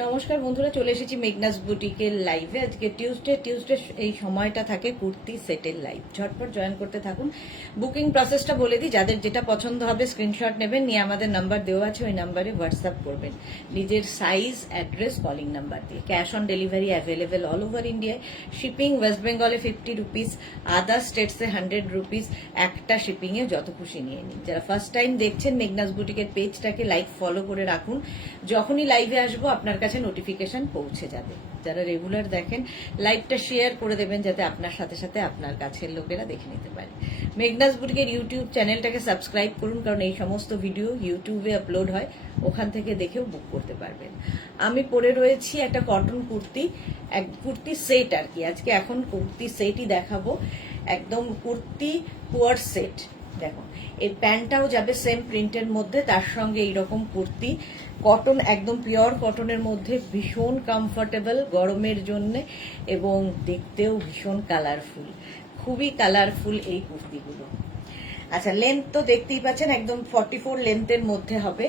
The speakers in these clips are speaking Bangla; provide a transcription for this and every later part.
নমস্কার বন্ধুরা, চলে এসেছি মেঘনাস বুটিকের লাইভে। আজকে টিউসডে এই সময়টা থাকে কুর্তি সেটের লাইভ। ঝটপট জয়েন করতে থাকুন। বুকিং প্রসেসটা বলে দিই, যাদের যেটা পছন্দ হবে স্ক্রিনশট নেবেন, নিয়ে আমাদের নাম্বার দেওয়া আছে, ওই নাম্বারে হোয়াটসঅ্যাপ করবেন নিজের সাইজ, অ্যাড্রেস, কলিং নাম্বার দিয়ে। Cash on delivery available all over ইন্ডিয়ায়। শিপিং ওয়েস্ট বেঙ্গলে 50 রুপিস, আদার স্টেটসে 100 রুপিস। একটা শিপিংয়ে যত খুশি নিয়ে নিন। যারা ফার্স্ট টাইম দেখছেন মেঘনাস বুটিকের পেজটাকে লাইক ফলো করে রাখুন, যখনই লাইভে আসবো আপনার কাছে নোটিফিকেশন পৌঁছে যাবে। যারা রেগুলার দেখেন লাইভটা শেয়ার করে দেবেন, যাতে আপনার সাথে সাথে আপনার কাছের লোকেরা দেখে নিতে পারে। মেঘনাস বুটিকের ইউটিউব চ্যানেলটাকে সাবস্ক্রাইব করুন, কারণ এই সমস্ত ভিডিও ইউটিউবে আপলোড হয়, ওখান থেকে দেখেও বুক করতে পারবেন। আমি পরে রয়েছি একটা কটন কুর্তি, এক কুর্তি সেট আর কি। আজকে এখন কুর্তি সেটই দেখাবো, একদম কুর্তি কোয়ার সেট। দেখো, এই প্যান্টটাও যাবে সেম প্রিন্টের মধ্যে, তার সঙ্গে এইরকম কুর্তি কটন, একদম পিওর কটনের মধ্যে, ভীষণ কমফোর্টেবল গরমের জন্য, এবং দেখতেও ভীষণ কালারফুল, খুবই কালারফুল এই কুর্তিগুলো। আচ্ছা, লেন্থ তো দেখতেই পাচ্ছেন, একদম 44 লেন্থের মধ্যে হবে।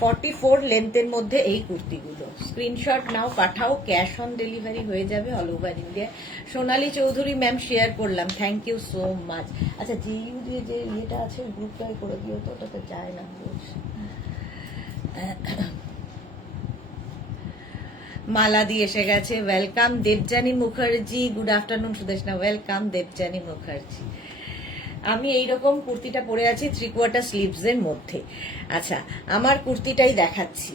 44 লেন্থের মধ্যে এই কুর্তিগুলো। স্ক্রিনশট নাও, পাঠাও, ক্যাশ অন ডেলিভারি হয়ে যাবে all over India. Sonali Chowdhury ma'am share করলাম, থ্যাংক ইউ সো মাচ। আচ্ছা, জিইউ দিয়ে যে ইয়েটা আছে গ্রুপটাই করে দিও তো, ওটাতে যায় না। মালা দিয়ে এসে গেছে, welcome. Debjani Mukherjee, good afternoon Sudeshna, welcome Debjani Mukherjee. আমি এইরকম কুর্তিটা পরে আছি 3/4 স্লিভস এর মধ্যে। আচ্ছা, আমার কুর্তিটাই দেখাচ্ছি,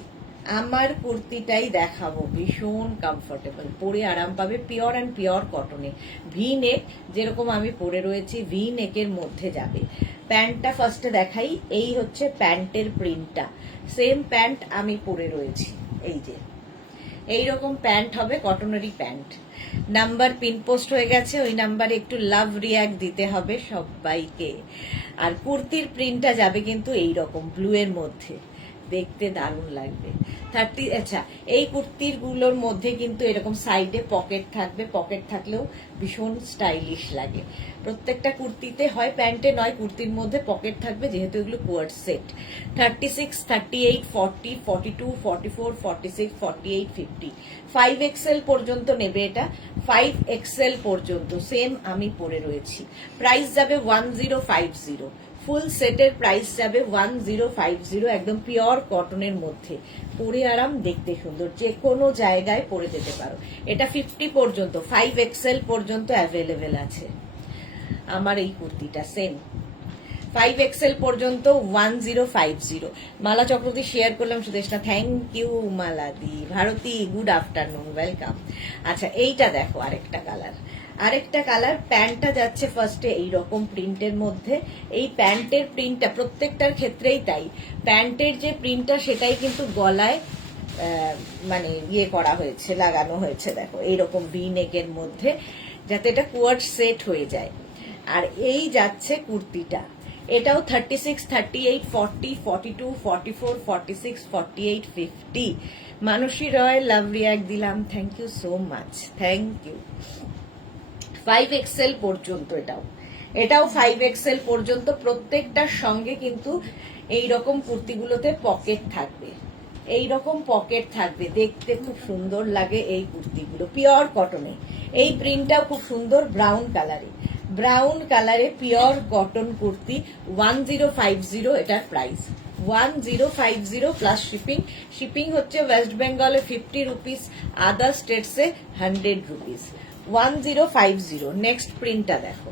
আমার কুর্তিটাই দেখাবো। ভীষণ কমফোর্টেবল, পরে আরাম পাবে, পিওর অ্যান্ড পিওর কটনে। ভি নেক, যেরকম আমি পরে রয়েছি ভি নেকের মধ্যে যাবে। প্যান্টটা ফার্স্টে দেখাই, এই হচ্ছে প্যান্টের প্রিন্টটা। সেম প্যান্ট আমি পরে রয়েছি, এই যে এইরকম প্যান্ট হবে, কটনেরই প্যান্ট। নাম্বার পিন পোস্ট হয়ে গেছে, ওই নাম্বারে একটু লাভ রিয়াক্ট দিতে হবে সবাইকে। আর কুর্তির প্রিন্টটা যাবে কিন্তু এইরকম ব্লু এর মধ্যে, দেখতে দারুণ লাগবে। 30, আচ্ছা, এই কুর্তির গুলোর মধ্যে কিন্তু এরকম সাইডে পকেট থাকবে, পকেট থাকলেও ভীষণ স্টাইলিশ লাগে। প্রত্যেকটা কুর্তিতে হয়, প্যান্টে নয়, কুর্তির মধ্যে পকেট থাকবে, যেহেতু এগুলো কোয়ার্ড সেট। 36, 38, 40, 42, 44, 46, 48, 50, 5XL পর্যন্ত নেবে এটা। 5XL পর্যন্ত সেম আমি পরে রয়েছি। প্রাইস যাবে 1050। ফুল সেটের প্রাইস যাবে 1050, একদম পিওর কটনের মধ্যে। পরে আরাম, দেখতে সুন্দর, যে কোনো জায়গায় পরে যেতে পারো। এটা 50 পর্যন্ত, 5XL পর্যন্ত অ্যাভেলেবেল আছে আমার এই কুর্তিটা। সেম 5XL পর্যন্ত 1050। মালা চক্রবর্তী শেয়ার করলাম সুদেশনা, থ্যাংক ইউ মালাদি। Bharati, good afternoon, welcome. আচ্ছা, এইটা দেখো, আরেকটা কালার। প্যান্টটা যাচ্ছে ফার্স্টে এইরকম প্রিন্টের মধ্যে। এই প্যান্টের প্রিন্টটা প্রত্যেকটার ক্ষেত্রেই তাই, প্যান্টের যে প্রিন্টটা সেটাই কিন্তু গলায় মানে ইয়ে করা হয়েছে, লাগানো হয়েছে। দেখো, এইরকম ভি নেকের মধ্যে, যাতে এটা কোয়ার্ড সেট হয়ে যায়। আর এই যাচ্ছে কুর্তিটা, এটাও 36, 38, 40, 42, 44, 46, 48, 50। মানসী রয়, লাভ রিয়াক্ট দিলাম, thank you so much, thank you. 5XL পর্যন্ত, এটাও 5XL পর্যন্ত। প্রত্যেকটার সঙ্গে কিন্তু এইরকম কুর্তিগুলোতে পকেট থাকবে, এইরকম পকেট থাকবে, দেখতে খুব সুন্দর লাগে এই কুর্তিগুলো, পিওর কটনে। এই প্রিন্টটাও খুব সুন্দর, ব্রাউন কালারে পিওর কটন কুর্তি। 1050 এটার প্রাইস, 1050 প্লাস শিপিং হচ্ছে ওয়েস্ট বেঙ্গলে 50 রুপিস, আদার স্টেটসে 100 রুপিস। 1050। নেক্সট প্রিন্টটা দেখো,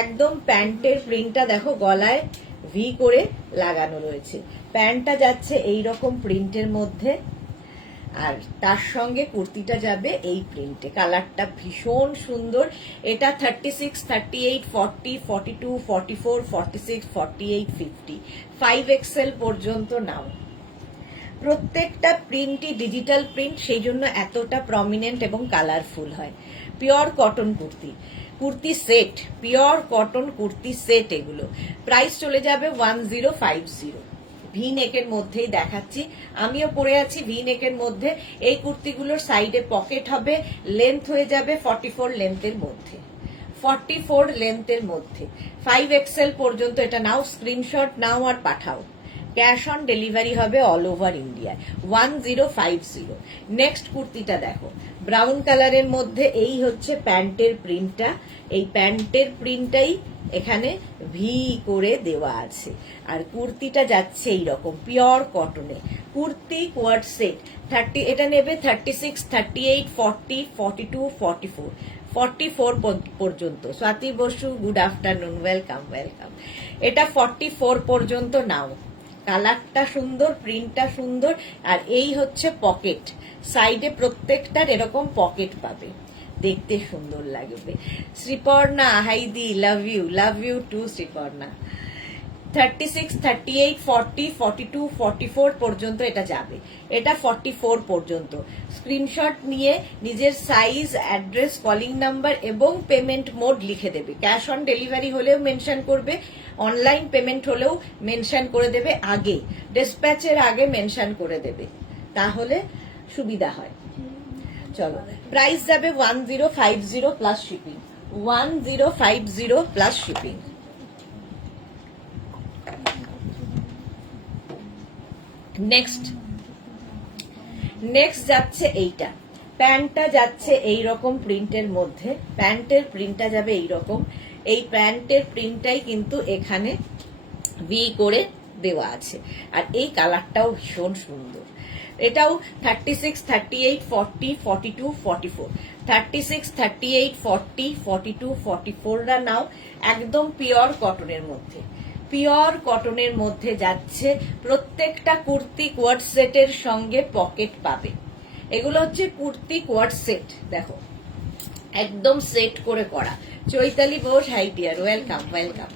একদম প্যান্টের প্রিন্টটা দেখো, গলায় ভি করে লাগানো রয়েছে। প্যান্টটা যাচ্ছে এইরকম প্রিন্টের মধ্যে, আর তার সঙ্গে কুর্তিটা যাবে এই প্রিন্টে। কালারটা ভীষণ সুন্দর। এটা 36, 38, 40, 42, 44, 46, 48, 50, 5XL পর্যন্ত নাও। প্রত্যেকটা প্রিন্টই ডিজিটাল প্রিন্ট, সেই জন্য এতটা প্রমিনেন্ট এবং কালারফুল হয়। Pure cotton kurti set, pure cotton kurti set এগুলো। প্রাইস চলে যাবে 1050। ভি নেকের মধ্যেই দেখাচ্ছি, আমিও পরে আছি ভি নেকের মধ্যে। এই কুর্তিগুলোর সাইডে পকেট হবে, লেন্থ হয়ে যাবে 44 লেন্থের মধ্যে, 44 লেন্থের মধ্যে। 5XL পর্যন্ত এটা নাও, স্ক্রিনশট নাও আর পাঠাও। ক্যাশ অন ডেলিভারি হবে অল ওভার ইন্ডিয়ায় 1050। নেক্সট কুর্তিটা দেখো, ব্রাউন কালারের মধ্যে এই হচ্ছে প্যান্টের প্রিন্টটা। এই প্যান্টের প্রিন্টটাই এখানে ভি করে দেওয়া আছে, আর কুর্তিটা যাচ্ছে এইরকম পিওর কটনে। কুর্তি কোয়ার্ড সেট 30, এটা নেবে 36, 38, 40, 42, 44, 44 পর্যন্ত। Swati Basu good afternoon, welcome welcome. এটা 44 পর্যন্ত নাও। কালারটা সুন্দর, প্রিন্টটা সুন্দর, আর এই হচ্ছে পকেট। সাইডে প্রত্যেকটার এরকম পকেট পাবে, দেখতে সুন্দর লাগবে। শ্রীপর্ণা হাইদি, লাভ ইউ টু শ্রীপর্ণা। 36, 38, 40, 42, 44 পর্যন্ত এটা যাবে। এটা 44 পর্যন্ত। স্ক্রিনশট নিয়ে নিজের সাইজ, অ্যাড্রেস, কলিং নাম্বার এবং পেমেন্ট মোড লিখে দেবে। ক্যাশ অন ডেলিভারি হলেও মেনশন করবে, অনলাইন পেমেন্ট হলেও মেনশন করে দেবে, আগে ডিসপ্যাচের আগে মেনশন করে দেবে, তাহলে সুবিধা হয়। চলো, প্রাইস যাবে 1050 plus shipping, 1050 plus shipping. Next যাচ্ছে এইটা, প্যান্টটা যাচ্ছে এইরকম প্রিন্টের মধ্যে। প্যান্টের প্রিন্টটা যাবে এইরকম। এই প্যান্টের প্রিন্টটাই কিন্তু এখানে ভি করে দেওয়া আছে, আর এই কালারটাও ভীষণ সুন্দর। এটাও 36, 38, 40, 42, 44, 36, 38, 40, 42, 44রা নাও। একদম পিওর কটনের মধ্যে, পিওর কটনের মধ্যে যাচ্ছে। প্রত্যেকটা কুর্তি কোয়ার্ড সেটের সঙ্গে পকেট পাবে। এগুলো হচ্ছে কুর্তি কোয়ার্ড সেট, দেখো একদম সেট করে করা। Chaitali Bose high deer, welcome welcome.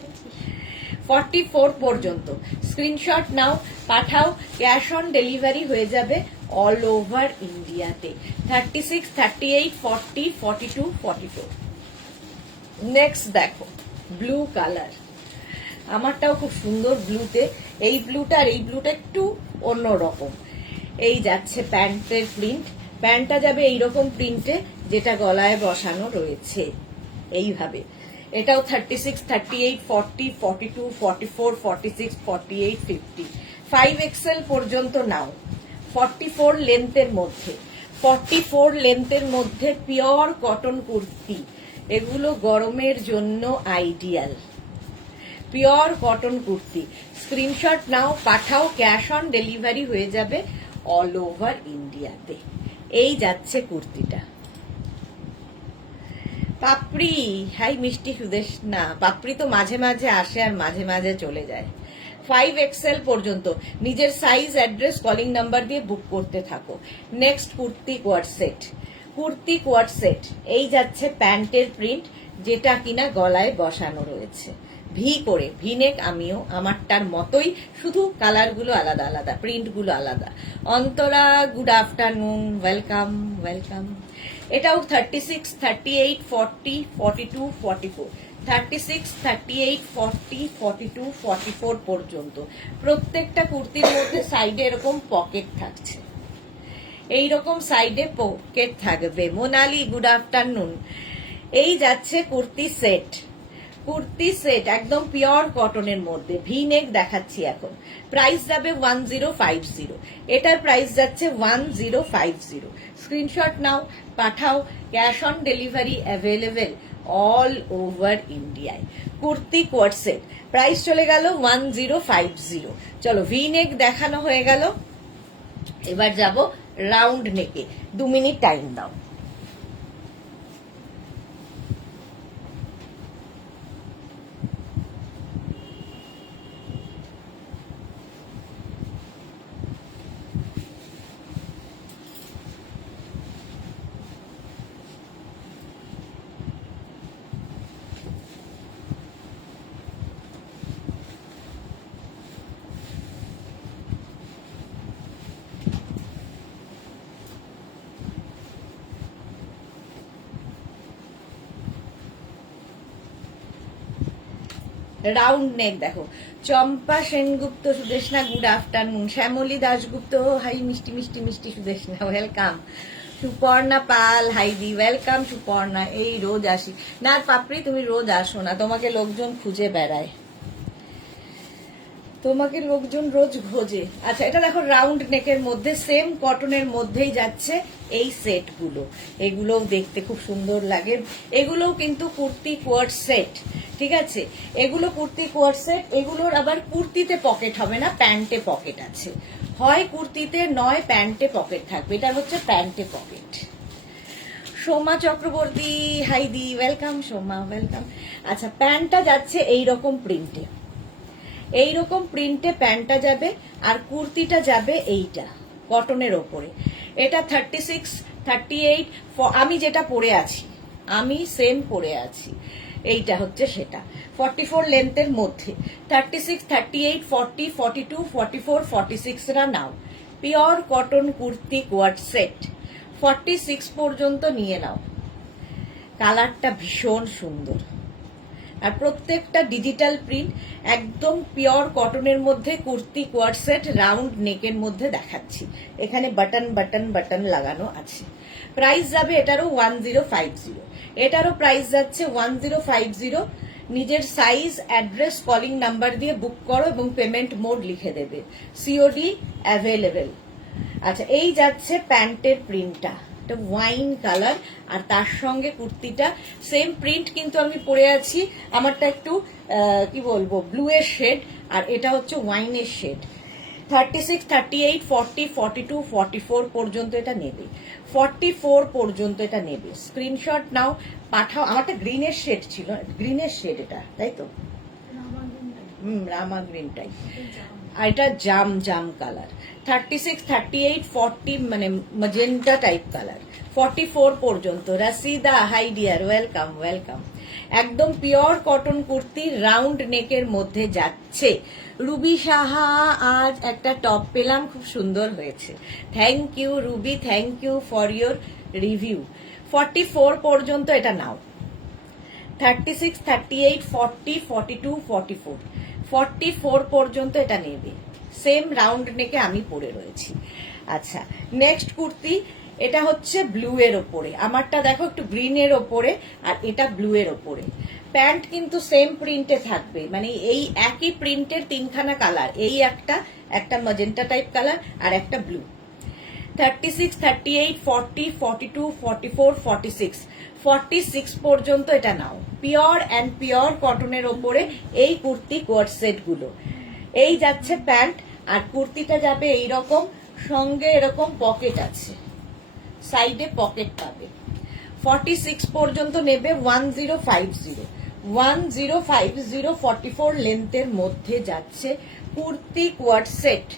44 পর্যন্ত স্ক্রিনশট নাও, পাঠাও। ক্যাশ অন ডেলিভারি হয়ে যাবে অল ওভার ইন্ডিয়াতে। 36, 38, 40, 42, 44। নেক্সট দেখো, ব্লু কালার। আমারটাও খুব সুন্দর ব্লুতে। এই ব্লুটা আর এই ব্লুটা একটু অন্যরকম। এই যাচ্ছে প্যান্টের প্রিন্ট। প্যান্টটা যাবে এইরকম প্রিন্টে, যেটা গলায় বসানো রয়েছে এইভাবে। এটাও 36, 38, 40, 42, 44, 46, 48, 50, 5XL পর্যন্ত নাও। 44 লেন্থের মধ্যে, 44 লেন্থের মধ্যে পিওর কটন কুর্তি। এগুলো গরমের জন্য ideal, pure cotton kurti. Screenshot নাও, পাঠাও। ক্যাশ অন ডেলিভারি হয়ে যাবে অল ওভার ইন্ডিয়াতে। এই যাচ্ছে কুর্তিটা। পাপড়ি হাই মিষ্টি সুদেশ না, পাপড়ি তো মাঝে মাঝে আসে আর মাঝে মাঝে চলে যায়। 5XL পর্যন্ত নিজের সাইজ, অ্যাড্রেস, কলিং নাম্বার দিয়ে বুক করতে থাকো। Next kurti coord set, kurti coord set. এই যাচ্ছে প্যান্টের প্রিন্ট, যেটা কিনা গলায় বসানো রয়েছে ভি করে, ভিনেক। আমিও আমারটার মতোই, শুধু কালারগুলো আলাদা আলাদা, প্রিন্টগুলো আলাদা। Antara good afternoon, welcome welcome. এটাও 36, 38, 40, 42, 44, 36, 38, 40, 42, 44 পর্যন্ত। প্রত্যেকটা কুর্তির মধ্যে সাইডে এরকম পকেট থাকছে, এইরকম সাইডে পকেট থাকবে। Monali good afternoon. এই যাচ্ছে কুর্তি সেট, কুর্তি সেট একদম পিওর কটনের মধ্যে। ভি নেক দেখাচ্ছি এখন। প্রাইস যাবে 1050। এটার প্রাইস যাচ্ছে 1050। স্ক্রিনশট নাও, পাঠাও। Cash on delivery available all over ইন্ডিয়ায়। কুর্তি কোয়ার্ড সেট প্রাইস চলে গেল 1050। চলো, ভি নেক দেখানো হয়ে গেল, এবার যাব রাউন্ড নেকে। 2 মিনিট টাইম দাও। রাউন্ড নেক দেখো। Champa Sengupta Sudeshna good afternoon. Shyamali Dasgupta hi মিষ্টি মিষ্টি মিষ্টি সুদেশনা, ওয়েলকাম। সুপর্ণা পাল হাইদি, ওয়েলকাম সুপর্ণা। এই রোজ আসি না পাপড়ি, তুমি রোজ আসো না, তোমাকে লোকজন খুঁজে বেড়ায়। তোমাকে লোকজন রোজ খোঁজে। আচ্ছা, এটা দেখো রাউন্ড নেকের মধ্যে সেম কটনের মধ্যেই যাচ্ছে এই সেট গুলো, এগুলোও দেখতে খুব সুন্দর লাগে। এগুলোও কিন্তু কুর্তি কোয়ার্ড সেট, ঠিক আছে, এগুলো কুর্তি কোয়ার্ড সেট। এগুলোর আবার কুর্তিতে পকেট হবে না, প্যান্টে পকেট আছে, হয় কুর্তিতে নয় প্যান্টে পকেট থাকবে। এটা হচ্ছে প্যান্টে পকেট। সোমা চক্রবর্তী, হাইদি, ওয়েলকাম সোমা, ওয়েলকাম। আচ্ছা, প্যান্টটা যাচ্ছে এইরকম প্রিন্টে, এইরকম প্রিন্টে প্যান্টটা যাবে, আর কুর্তিটা যাবে এইটা কটনের ওপরে। এটা 36, 38, আমি যেটা পরে আছি, আমি সেম পরে আছি, এইটা হচ্ছে সেটা 44 লেন্থের মধ্যে। 36, 38, 40, 42, 44, 46 রা নাও। Pure cotton kurti coord set 46 পর্যন্ত নিয়ে নাও। কালারটা ভীষণ সুন্দর, আর প্রত্যেকটা ডিজিটাল প্রিন্ট, একদম পিওর কটনের মধ্যে কুর্তি কোয়ার্ড সেট রাউন্ড নেকের মধ্যে দেখাচ্ছি। এখানে বাটন বাটন বাটন লাগানো আছে। প্রাইস যাবে এটারও 1050, এটারও প্রাইস যাচ্ছে 1050। নিজের সাইজ, অ্যাড্রেস, কলিং নাম্বার দিয়ে বুক করো এবং পেমেন্ট মোড লিখে দেবে, সিওডি অ্যাভেলেবেল। আচ্ছা, এই যাচ্ছে প্যান্টের প্রিন্টটা, এটা ওয়াইন কালার, আর তার সঙ্গে কুর্তিটা সেম প্রিন্ট, কিন্তু আমি পরে আছি, আমারটা একটু কি বলবো ব্লু এর শেড, আর এটা হচ্ছে ওয়াইনের শেড। 36, 38, 40, 42, 44 পর্যন্ত এটা নেবে, 44 পর্যন্ত এটা নেবে। স্ক্রিনশট নাও, পাঠাও। আমারটা গ্রিনের শেড ছিল, গ্রিনের শেড এটা, তাই তো? রামা গ্রিন টাইপ, আর এটা জাম জাম কালার। 36, 38, 40 মানে ম্যাজেন্টা টাইপ কালার, 44 পর্যন্ত। রাসিদা, হাই ডিয়ার, ওয়েলকাম ওয়েলকাম। একদম পিওর কটন কুর্তি রাউন্ড নেকের মধ্যে যাচ্ছে। রুবি সাহা, আজ একটা টপ পেলাম, খুব সুন্দর হয়েছে। Thank you Ruby, thank you for your review. 44 পর্যন্ত এটা নাও। 36, 38, 40, 42, 44, 44 পর্যন্ত এটা নেবে। সেম রাউন্ড নেকে আমি পরে রয়েছি। আচ্ছা, নেক্সট কুর্তি, এটা হচ্ছে ব্লু এর ওপরে, আমারটা দেখো একটু গ্রিন এর ওপরে, আর এটা ব্লু এর ওপরে। প্যান্ট কিন্তু সেম প্রিন্টে থাকবে, মানে এই একই প্রিন্টের তিনখানা কালার, এই একটা, একটা ম্যাজেন্টা টাইপ কালার, আর একটা ব্লু। 36, 38, 40, 42, 44, 46, 46 পর্যন্ত এটা নাও। পিওর অ্যান্ড পিওর কটনের ওপরে এই কুর্তি কোয়ার্ড সেট গুলো। এই যাচ্ছে প্যান্ট, আর কুর্তিটা যাবে এইরকম, সঙ্গে এরকম পকেট আছে, সাইডে পকেট পাবে। 46 পর্যন্ত নেবে 1050, 1050, 44 লেন্থের মধ্যে যাচ্ছে কুর্তি কোয়ার্ড সেট।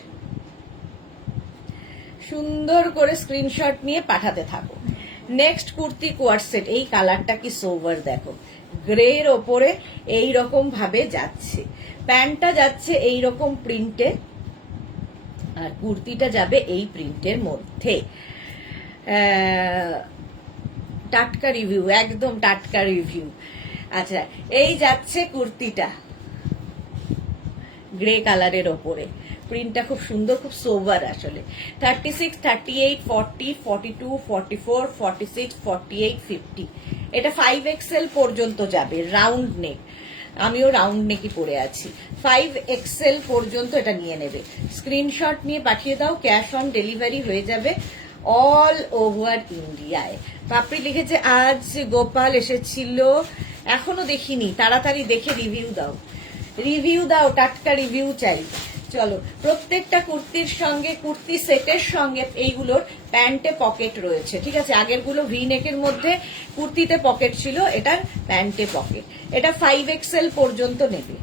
সুন্দর করে স্ক্রিনশট নিয়ে পাঠাতে থাকো। নেক্সট কুর্তি কোয়ার্ড সেট, এই কালারটা কি সোভার দেখো, গ্রের ওপরে এইরকম ভাবে যাচ্ছে। প্যান্টটা যাচ্ছে এইরকম প্রিন্টে, আর কুর্তিটা যাবে এই প্রিন্টের মধ্যে। টাটকা রিভিউ, একদম টাটকা রিভিউ। আচ্ছা, এই যাচ্ছে কুর্তিটা গ্রে কালারের ওপরে, প্রিন্টটা খুব সুন্দর, খুব সোভার আসলে। 36, 38, 40, 42, 44, 46, 48, 50, এটা 5XL পর্যন্ত যাবে, রাউন্ড নেক। আমিও রাউন্ড নেকই পরে আছি। 5XL পর্যন্ত এটা নিয়ে নেবে। স্ক্রিনশট নিয়ে পাঠিয়ে দাও, ক্যাশ অন ডেলিভারি হয়ে যাবে অল ওভার ইন্ডিয়ায়। পাপড়ি লিখেছে আজ গোপাল এসেছিল, এখনো দেখিনি, তাড়াতাড়ি দেখে রিভিউ দাও, রিভিউ দাও, টাটকা রিভিউ চাই। চলো, প্রত্যেকটা কুর্তির সঙ্গে, কুর্তি সেটের সঙ্গে এইগুলোর প্যান্টে পকেট রয়েছে, ঠিক আছে। আগের গুলো ভি নেকের মধ্যে কুর্তিতে পকেট ছিল, এটার প্যান্টে পকেট। এটা 5XL পর্যন্ত নেবে,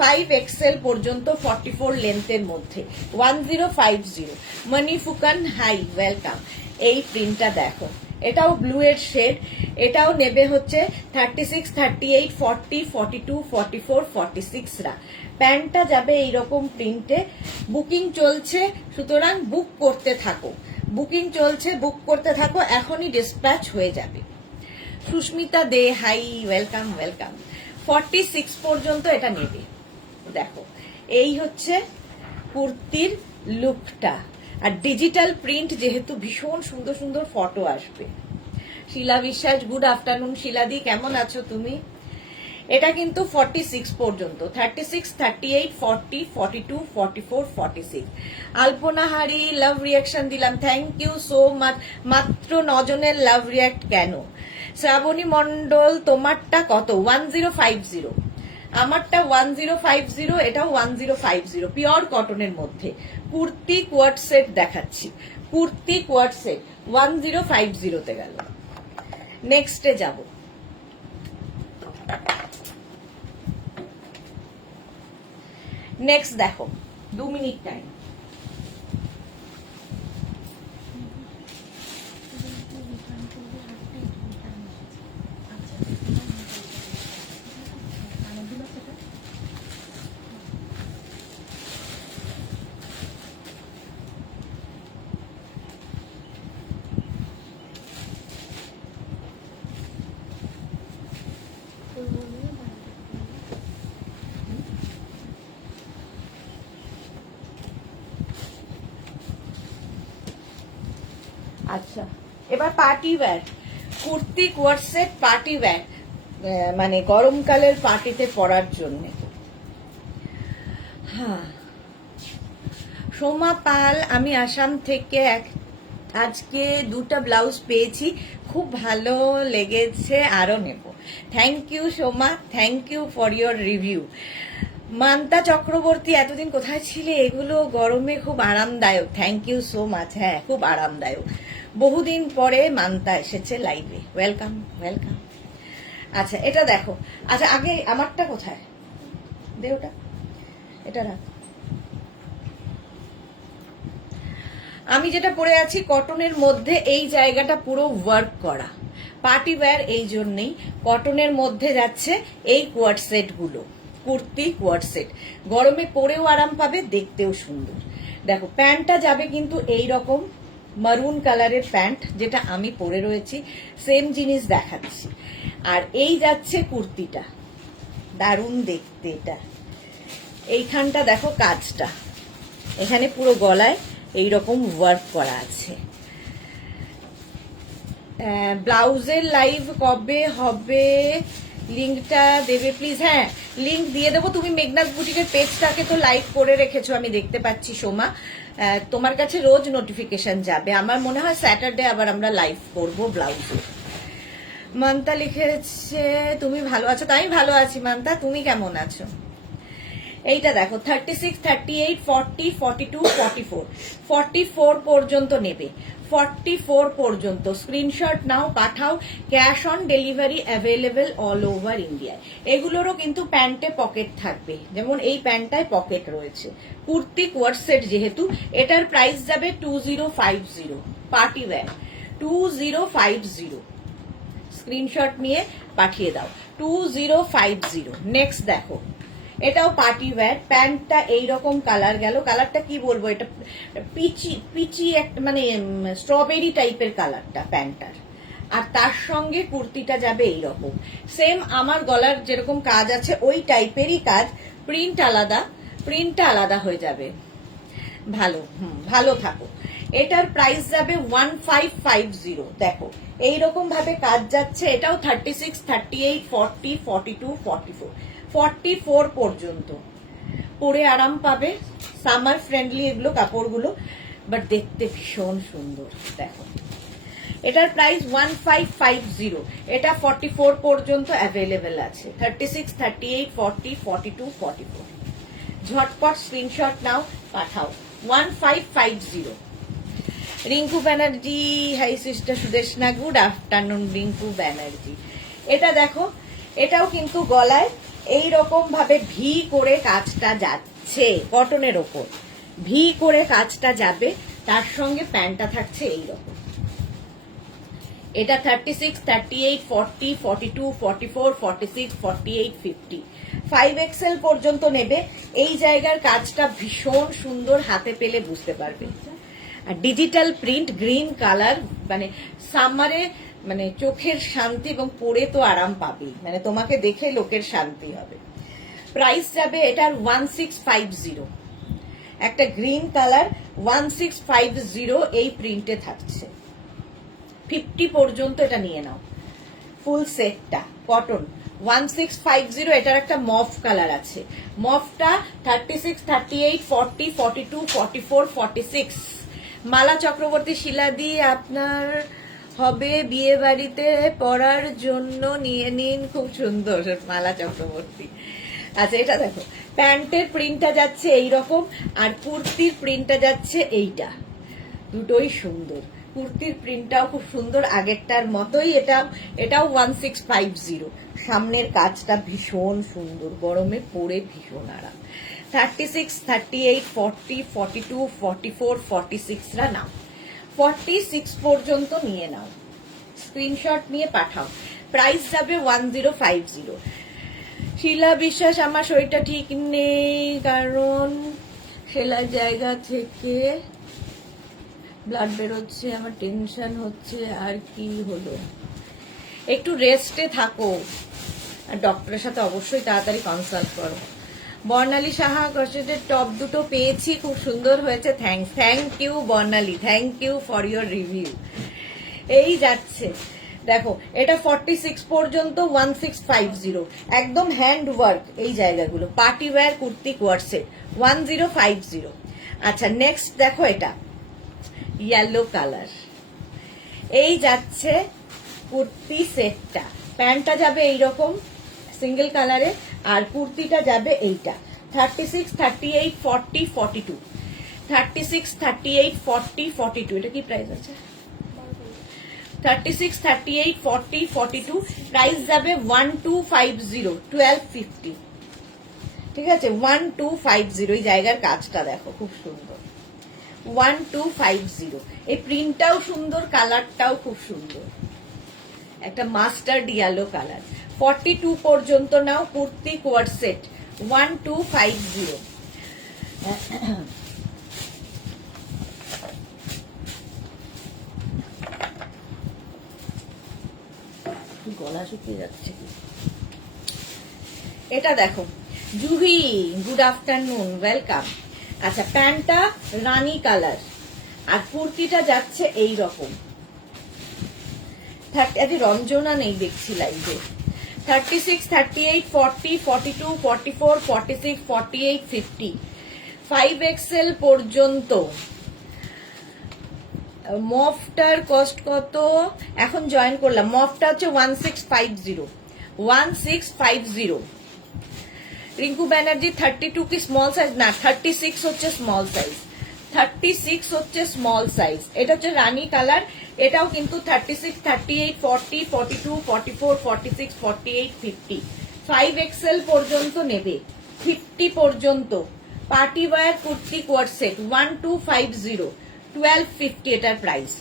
5XL পর্যন্ত 44 লেন্থের মধ্যে 1050। মনি ফুকান, হাই, ওয়েলকাম। এই প্রিন্টটা দেখো, এটাও ব্লু এর শেড, এটাও নেবে হচ্ছে 36, 38, 40, 42, 44, 46 রা। প্যান্টটা যাবে এইরকম প্রিন্টে। বুকিং চলছে, সুতরাং বুক করতে থাকো, বুকিং চলছে, বুক করতে থাকো, এখনই ডিসপ্যাচ হয়ে যাবে। সুস্মিতা দে, হাই, ওয়েলকাম ওয়েলকাম। 46 পর্যন্ত এটা নেবে। দেখো, এই হচ্ছে কুর্তির লুকটা, আর ডিজিটাল প্রিন্ট যেহেতু ভীষণ সুন্দর সুন্দর ফটো আসবে। শিলা বিশ্বাস, গুড আফটারনুন শিলাদি, কেমন আছো তুমি? এটা কিন্তু 46 পর্যন্ত, 36, 38, 40, 42, 44, 46। আলপনাহারি লাভ রিয়াকশন দিলাম, থ্যাংক ইউ সো মাচ। মাত্র 9 জনের লাভ রিয়াক্ট কেন? শ্রাবণী মন্ডল তোমারটা কত? 1050, আমারটা 1050, এটাও 1050, পিওর কটনের মধ্যে কুর্তি কোয়ার্ড সেট দেখাচ্ছি। কুর্তি কোয়ার্ড সেট 1050 তে গেল। নেক্সটে যাব। নেক্সট দেখো, 2 মিনিট টাইম। আচ্ছা, এবার party wear, kurti coord set party wear, মানে গরমকালের পার্টিতে পরার জন্য। হ্যাঁ, সোমা পাল, আমি আসাম থেকে আজকে 2টা ব্লাউজ পেয়েছি, খুব ভালো লেগেছে, আরো নেব। Thank you Soma, thank you for your review. Manta Chakraborty, এতদিন কোথায় ছিলে? এগুলো গরমে খুব আরামদায়ক, থ্যাংক ইউ সো মাচ। হ্যাঁ, খুব আরামদায়ক, বহুদিন পরে মান্তা এসেছে লাইভে, ওয়েলকাম ওয়েলকাম। আচ্ছা, এটা দেখো। আচ্ছা, আগে আমারটা কোথায়? দে ওটা, এটা রাখ। আমি যেটা পরে আছি কটনের মধ্যে, এই জায়গাটা পুরো ওয়ার্ক করা, পার্টি ওয়্যার, এই জন্যই কটনের মধ্যে যাচ্ছে এই কোয়ার্ড সেট গুলো, কুর্তি কোয়ার্ড সেট। গরমে পরেও আরাম পাবে, দেখতেও সুন্দর। দেখো, প্যান্টটা যাবে কিন্তু এই রকম মারুন কালারের প্যান্ট, যেটা আমি পরে রয়েছি, সেম জিনিস দেখাচ্ছি। আর এই যাচ্ছে কুর্তিটা, দারুণ দেখতে এটা। এইখানটা দেখো কাজটা, এখানে পুরো গলায় এইরকম ওয়ার্ক করা আছে। ব্লাউজের লাইভ কবে হবে? লিঙ্কটা দেবে প্লিজ। হ্যাঁ, লিঙ্ক দিয়ে দেবো। তুমি মেঘনাথ বুটিকের পেজটাকে তো লাইক করে রেখেছো, আমি দেখতে পাচ্ছি সোমা। তোমার কাছে রোজ নোটিফিকেশন যাবে। আমার মনে হয় স্যাটারডে আবার আমরা লাইভ করবো ব্লাউজে। মান্তা লিখেছে তুমি ভালো আছো, তাই ভালো আছি। মান্তা, তুমি কেমন আছো? এইটা দেখো, 36, 38, 40, 42, 44, 44 পর্যন্ত নেবে, 44 পর্যন্ত স্ক্রিনশট নাও, পাঠাও। Cash on delivery available all over ইন্ডিয়ায়। এগুলোরও কিন্তু প্যান্টে পকেট থাকবে, যেমন এই প্যান্টটায় পকেট রয়েছে। কুর্তি কোয়ার্ড সেট যেহেতু, এটার প্রাইস যাবে 2050, পার্টি ওয়্যার 2050। স্ক্রিনশট নিয়ে পাঠিয়ে দাও, 2050। নেক্সট দেখো, এটাও পার্টি ওয়্যার, প্যান্টটা এইরকম কালার গেল। কালারটা কি বলবো, এটা পিচি পিচি একটা, মানে স্ট্রবেরি টাইপের কালারটা প্যান্টটার। আর তার সঙ্গে কুর্তিটা যাবে এইরকম, সেম আমার গলার যেরকম কাজ আছে ওই টাইপেরই কাজ, প্রিন্ট আলাদা, প্রিন্টটা আলাদা হয়ে যাবে। ভালো, ভালো থাকো। এটার প্রাইস যাবে 1550। দেখো, এইরকম ভাবে কাজ যাচ্ছে। এটাও 36, 38, 40, 42, 44, 44 পর্যন্ত পরে আরাম পাবে। সামার ফ্রেন্ডলি এগুলো কাপড়গুলো, বাট দেখতে ভীষণ সুন্দর। দেখো, এটার প্রাইস 1550। এটা 44 পর্যন্ত অ্যাভেলেবেল আছে, 36, 38, 40, 42, 44। ঝটপট স্ক্রিনশট নাও, পাঠাও, 1550। Rinku Banerjee, high sister Sudeshna, good afternoon Rinku Banerjee. এটা দেখো, এটাও কিন্তু গলায় এইরকম ভাবে ভি করে কাজটা যাচ্ছে, কটনের ওপর ভি করে কাজটা যাবে, তার সঙ্গে প্যান্টটা থাকছে এইরকম। এটা 36, 38, 40, 42, 44, 46, 48, 50, 5XL পর্যন্ত নেবে। এই জায়গার কাজটা ভীষণ সুন্দর, হাতে পেলে বুঝতে পারবে। আর ডিজিটাল প্রিন্ট, গ্রিন কালার, মানে সামারে মানে চোখের শান্তি, এবং পরে তো আরাম পাবেই, মানে তোমাকে দেখে লোকের শান্তি হবে। প্রাইস যাবে এটার 1650, একটা গ্রিন কালার, 1650 এই প্রিন্টে থাকছে। 50 পর্যন্ত এটা নিয়ে নাও, ফুল সেটটা কটন, 1650 এটার একটা মফ কালার আছে, মফটা 36, 38, 40, 42, 44, 46। মালা চক্রবর্তী শিলাদি আপনার হবে বিয়ে বাড়িতে পরার জন্য নিয়ে নিন, খুব সুন্দর মালা চক্রবর্তী। আচ্ছা এটা দেখো, প্যান্টের প্রিন্টটা যাচ্ছে এইরকম আর কুর্তির প্রিন্টটা যাচ্ছে এইটা, দুটোই সুন্দর। কুর্তির প্রিন্টটাও খুব সুন্দর, আগেরটার মতোই এটাও 1650। সামনের কাজটা ভীষণ সুন্দর, গরমে পরে ভীষণ আরাম। 36, 38, 40, 42, 44, 46রা নাও, 46 পর্যন্ত নিয়ে নাও, স্ক্রিনশট নিয়ে পাঠাও। প্রাইস যাবে 1050। শিলা বিশ্বাস, আমার শরীরটা ঠিক নেই কারণ সেলাই জায়গা থেকে ব্লাড বেরোচ্ছে, আমার টেনশন হচ্ছে। আর কি হলো, একটু রেস্টে থাকো আর ডক্টরের সাথে অবশ্যই তাড়াতাড়ি কনসাল্ট করো। বর্ণালী সাহা, ক্রোশেটের টপ দুটো পেয়েছি, খুব সুন্দর হয়েছে, thank you Barnali, thank you for your review. এই যাচ্ছে দেখো, এটা 46 পর্যন্ত 1650, একদম হ্যান্ড ওয়ার্ক এই জায়গাগুলো, পার্টি ওয়্যার কুর্তি কোয়ারসেট 1050। আচ্ছা নেক্সট দেখো, এটা ইয়েলো কালার, এই যাচ্ছে কুর্তি সেটটা, প্যান্টটা যাবে এইরকম সিঙ্গেল কালারে আর কুর্তিটা যাবে এইটা 36, 38, 40, 42, 36, 38, 40, 42। এটা কি প্রাইস আছে? 36, 38, 40, 42, প্রাইস যাবে 1250, 1250। ঠিক আছে, 1250। এই জায়গার কাজটা দেখো খুব সুন্দর, 1250। এই প্রিন্টটাও সুন্দর, কালারটাও খুব সুন্দর, একটা মাস্টার্ড ইয়েলো কালার। 42 পর্যন্ত নাও, কুর্তি কোয়ার সেট 1250। গলা শুকিয়ে যাচ্ছে। এটা দেখো, জুহি গুড আফটারনুন, ওয়েলকাম। আচ্ছা প্যান্টটা রানী কালার আর কুর্তিটা যাচ্ছে এই রকম। রঞ্জনা নেই দেখছি লাইভে। 36, 38, 40, 42, 44, 46, 48, 50, 5XL পর্যন্ত। মফটার কস্ট কত? এখন জয়েন করলাম, মফটা হচ্ছে 1650, 1650। রিঙ্কু ব্যানার্জি 32 কি স্মল সাইজ? না, 36 হচ্ছে স্মল সাইজ, 36 হচ্ছে স্মল সাইজ। এটা হচ্ছে রানী কালার, এটাও কিন্তু 36, 38, 40, 42, 44, 46, 48, 50, 5XL পর্যন্ত নেবে, 50 পর্যন্ত। Party wear kurti coord set 1250, 1250 এটার প্রাইস।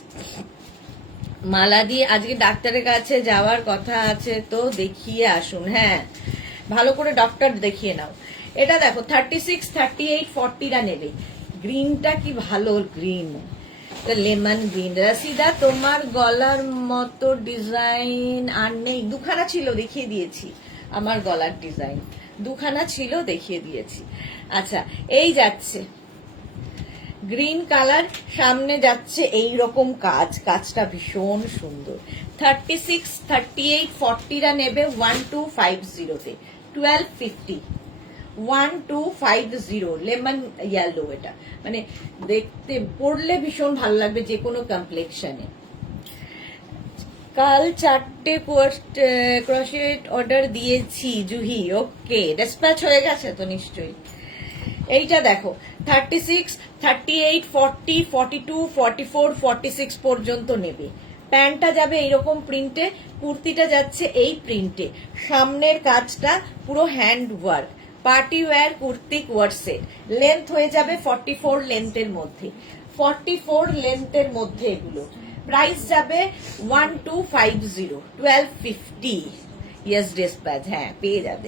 মালা দিয়ে আজকে ডাক্তারের কাছে যাওয়ার কথা আছে, তো দেখিয়ে আসুন। হ্যাঁ, ভালো করে ডক্টর দেখিয়ে নাও। এটা দেখো 36, 38, 40রা নেবে। গ্রিনটা কি ভালো গ্রিন, লেমন গ্রিন। রাশিদা, তোমার গলার মতো ডিজাইন আর নেই? দুখানা ছিল, দেখিয়ে দিয়েছি। আমার গলার ডিজাইন দুখানা ছিল, দেখিয়ে দিয়েছি। আচ্ছা এই যাচ্ছে গ্রিন কালার, সামনে যাচ্ছে এই রকম কাজ, কাজটা ভীষণ সুন্দর। 36, 38, 40রা নেবে 1250-তে, 1250, 1250। লেমন ইয়েলো, এটা মানে দেখতে পরলে ভীষণ ভালো লাগবে যে কোনো কমপ্লেক্সনে। কাল 4টে ক্রোশেট অর্ডার দিয়েছি জুহি, ওকে ডিসপ্যাচ হয়ে গেছে তো নিশ্চয়ই। এইটা দেখো 36, 38, 40, 42, 44, 46 পর্যন্ত নেবে। প্যান্টটা যাবে এইরকম প্রিন্টে, কুর্তিটা যাচ্ছে এই প্রিন্টে, সামনের কাজটা পুরো hand work, party wear kurti coord set. Length হয়ে যাবে 44 লেন্থের মধ্যে, 44 লেন্থের মধ্যে এগুলো। প্রাইস যাবে 1250, 1250। ইয়েস ডিসপ্যাচ, হ্যাঁ পেয়ে যাবে,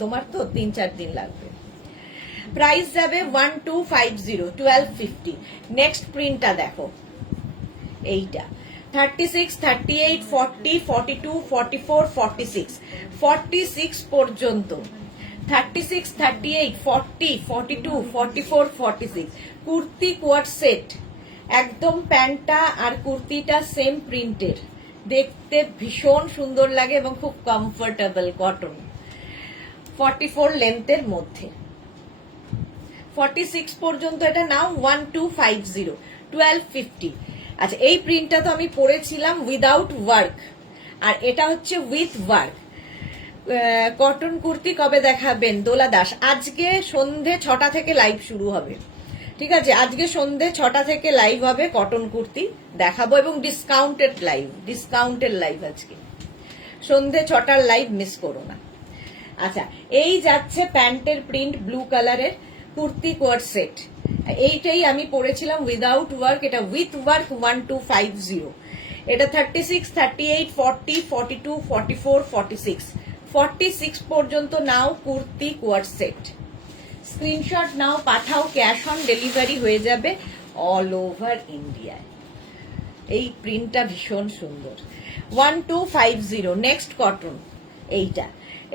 তোমার তো 3-4 দিন লাগবে। প্রাইস যাবে 1250, 1250। নেক্সট প্রিন্টটা দেখো, এইটা 36, 38, 40, 42, 44, 46, 46 পর্যন্ত। 36, 38, 40, 42, 44, 46 কুর্তি কোয়ার সেট, একদম প্যান্টটা আর কুর্তিটা সেম প্রিন্টের, দেখতে ভীষণ সুন্দর লাগে এবং খুব কমফোর্টেবল কটন। 44 লেন্থের মধ্যে, 46 পর্যন্ত এটা নাও 1250, 1250। আচ্ছা, এই প্রিন্টটা তো আমি পরেছিলাম উইদাউট ওয়ার্ক, আর এটা হচ্ছে উইথ ওয়ার্ক। কটন কুর্তি কবে দেখাবেন? দোলা দাস, আজকে সন্ধে 6টা থেকে লাইভ শুরু হবে, ঠিক আছে? আজকে সন্ধে 6টা থেকে লাইভ হবে, কটন কুর্তি দেখাবো এবং ডিসকাউন্টেড লাইভ আজকে সন্ধে 6টার লাইভ মিস করো না। আচ্ছা, এই যাচ্ছে প্যান্টের প্রিন্ট ব্লু কালারের কুর্তি কোয়ার সেট, এইটাই আমি পরেছিলাম উইদাউট ওয়ার্ক, এটা উইথ ওয়ার্ক 1250। এটা 36, 38, 40, 42, 44, 46, 46 পর্যন্ত নাও কুর্তি কোয়ার সেট। স্ক্রিনশট নাও, পাঠাও, ক্যাশ অন ডেলিভারি হয়ে যাবে অল ওভার ইন্ডিয়ায়। এই প্রিন্টটা ভীষণ সুন্দর, 1250। নেক্সট কটন, এইটা,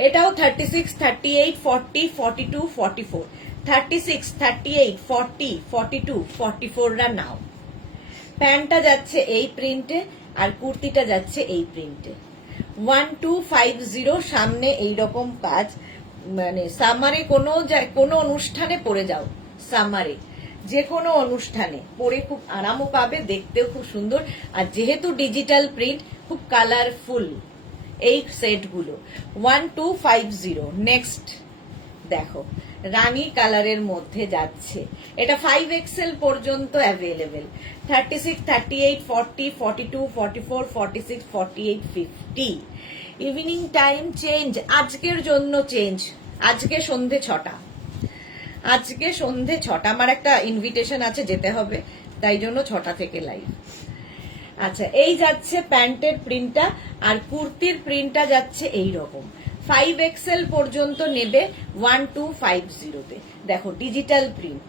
এটাও 36, 38, 40, 42, 44, 36, 38, 40, 42, 44 রা নাও। প্যান্টটা যাচ্ছে এই প্রিন্টে আর কুর্তিটা যাচ্ছে এই প্রিন্টে। 1250, সামনে এইরকম কাজ, মানে সামারে কোনো অনুষ্ঠানে পরে যাও, সামারে যে কোনো অনুষ্ঠানে পরে খুব আরামও পাবে, দেখতেও খুব সুন্দর। আর যেহেতু ডিজিটাল প্রিন্ট, খুব কালারফুল এই সেটগুলো। 1250। নেক্সট দেখো, রানী কালারের মধ্যে যাচ্ছে, এটা 5XL পর্যন্ত অ্যাভেলেবেল। 36, 38, 40, 42, 44, 46, 48, 50। ইভিনিং টাইম চেঞ্জ, আজকের জন্য চেঞ্জ, আজকে সন্ধে 6টা, আজকে সন্ধে 6টা। আমার একটা ইনভিটেশন আছে, যেতে হবে, তাই জন্য 6টা থেকে লাইভ। আচ্ছা, এই যাচ্ছে প্যান্টের প্রিন্টটা, আর কুর্তির প্রিন্টটা যাচ্ছে এই রকম। 5XL পর্যন্ত নেবে 1250-তে। দেখো, ডিজিটাল প্রিন্ট,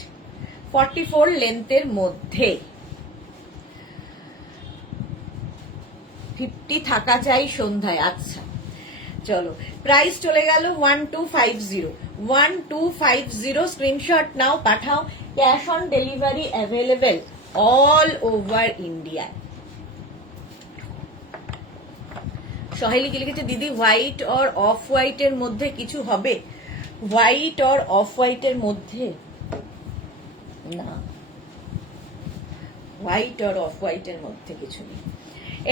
44 লেন্থের মধ্যে। 50 থাকা চাই সন্ধ্যায়। আচ্ছা চলো, প্রাইস চলে গেল 1250, 1250। স্ক্রিনশট নাও, পাঠাও, cash on delivery available all over India. সহেলি কি লিখেছে? দিদি, হোয়াইট আর অফ হোয়াইটের মধ্যে কিছু হবে? হোয়াইট আর অফ হোয়াইটের মধ্যে না, হোয়াইট আর অফ হোয়াইটের মধ্যে কিছু নেই।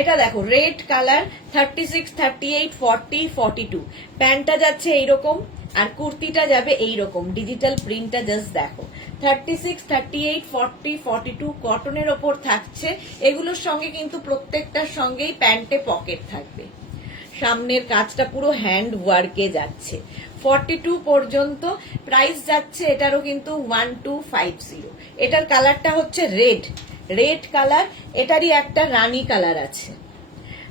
এটা দেখো, রেড কালার, 36, 38, 40, 42। প্যান্টটা যাচ্ছে এইরকম আর কুর্তিটা যাবে এইরকম। ডিজিটাল প্রিন্টটা জাস্ট দেখো, 36, 38, 40, 42 কটনের ওপর থাকছে। এগুলোর সঙ্গে কিন্তু প্রত্যেকটার সঙ্গেই প্যান্টে পকেট থাকবে। সামনের কাজটা পুরো হ্যান্ড ওয়ার্কে যাচ্ছে। 42 পর্যন্ত প্রাইস যাচ্ছে এটারও কিন্তু 1250। এটার কালারটা হচ্ছে রেড কালার, এটারই একটা রানী কালার আছে।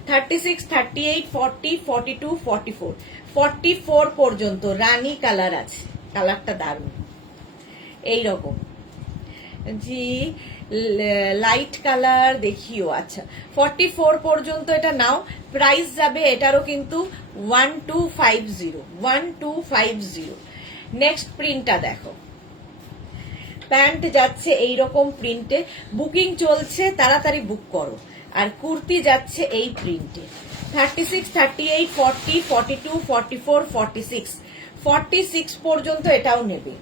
36, 38, 40, 42, 44, 44 পর্যন্ত রানী কালার আছে। কালারটা দারুণ, এইরকম। জি, লাইট কালার দেখিও। আচ্ছা, 44 পর্যন্ত এটা নাও, প্রাইস যাবে এটারও কিন্তু 1250। নেক্সট প্রিন্টটা দেখো, প্যান্ট যাচ্ছে এইরকম প্রিন্টে, বুকিং চলছে, তাড়াতাড়ি বুক করো। আর কুর্তি যাচ্ছে এই প্রিন্টে, 36, 38, 40, 42, 44, 46, 46 পর্যন্ত এটাও নেবে।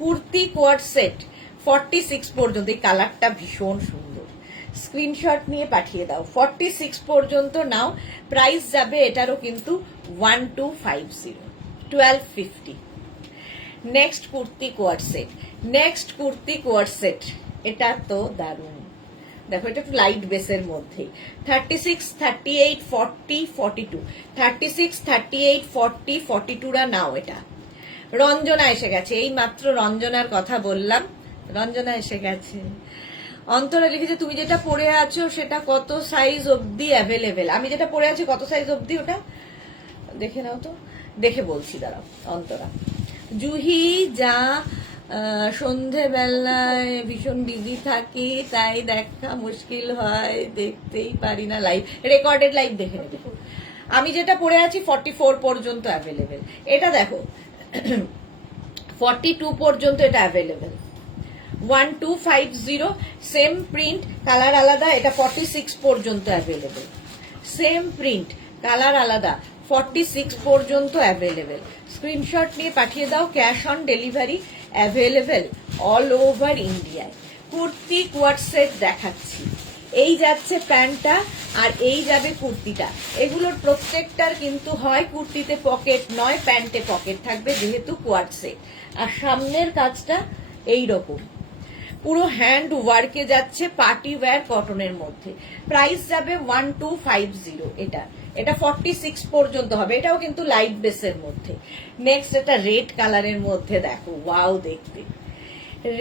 কুর্তি কোয়ার সেট 46 পর্যন্ত। এই কালারটা ভীষণ সুন্দর, স্ক্রিনশট নিয়ে পাঠিয়ে দাও। 46 পর্যন্ত নাও, প্রাইস যাবে এটারও কিন্তু 1250, 1250। নেক্সট কুর্তি কোয়ার সেট, এটা তো দারুণ। দেখো, এটা একটু লাইট বেসের মধ্যে। 36, 38, 40, 42, 36, 38, 40, 42 রা নাও। এটা রঞ্জনা এসে গেছে, এই মাত্র রঞ্জনার কথা বললাম, রঞ্জনা এসে গেছে। অন্তরা লিখেছে, তুমি যেটা পরে আছো সেটা কত সাইজ অবধি অ্যাভেলেবেল? আমি যেটা পরে আছি কত সাইজ অবধি ওটা দেখে নাও তো, দেখে বলছি, দাঁড়াও। অন্তরা, জুহি, যা সন্ধেবেলায় ভীষণ বিজি থাকি, তাই দেখা মুশকিল হয়, দেখতেই পারি না লাইভ। রেকর্ডেড লাইভ দেখে নেবে। আমি যেটা পরে আছি 44 পর্যন্ত অ্যাভেলেবেল। এটা দেখো, 42 পর্যন্ত এটা অ্যাভেলেবেল। 1250, সেম প্রিন্ট, কালার আলাদা। এটা 46 পর্যন্ত অ্যাভেলেবেল। সেম প্রিন্ট, কালার আলাদা, 46 পর্যন্ত অ্যাভেলেবেল। স্ক্রিনশট নিয়ে পাঠিয়ে দাও, cash on delivery available all over ইন্ডিয়ায়। কুর্তি কোয়াট সেট দেখাচ্ছি, এই যাচ্ছে প্যান্টটা আর এই যাবে কুর্তিটা। এগুলোর প্রত্যেকটার কিন্তু হয় কুর্তিতে পকেট নয় প্যান্টে পকেট থাকবে, যেহেতু কোয়াট সেট। আর সামনের কাজটা এই রকম পুরো হ্যান্ড ওয়ার্কে যাচ্ছে, পার্টি ওয়্যার কটনের মধ্যে। প্রাইস যাবে 1250। এটা 46 পর্যন্ত হবে, এটাও কিন্তু লাইট বেসের মধ্যে। নেক্সট এটা রেড কালারের মধ্যে, দেখো ওয়াও দেখতে,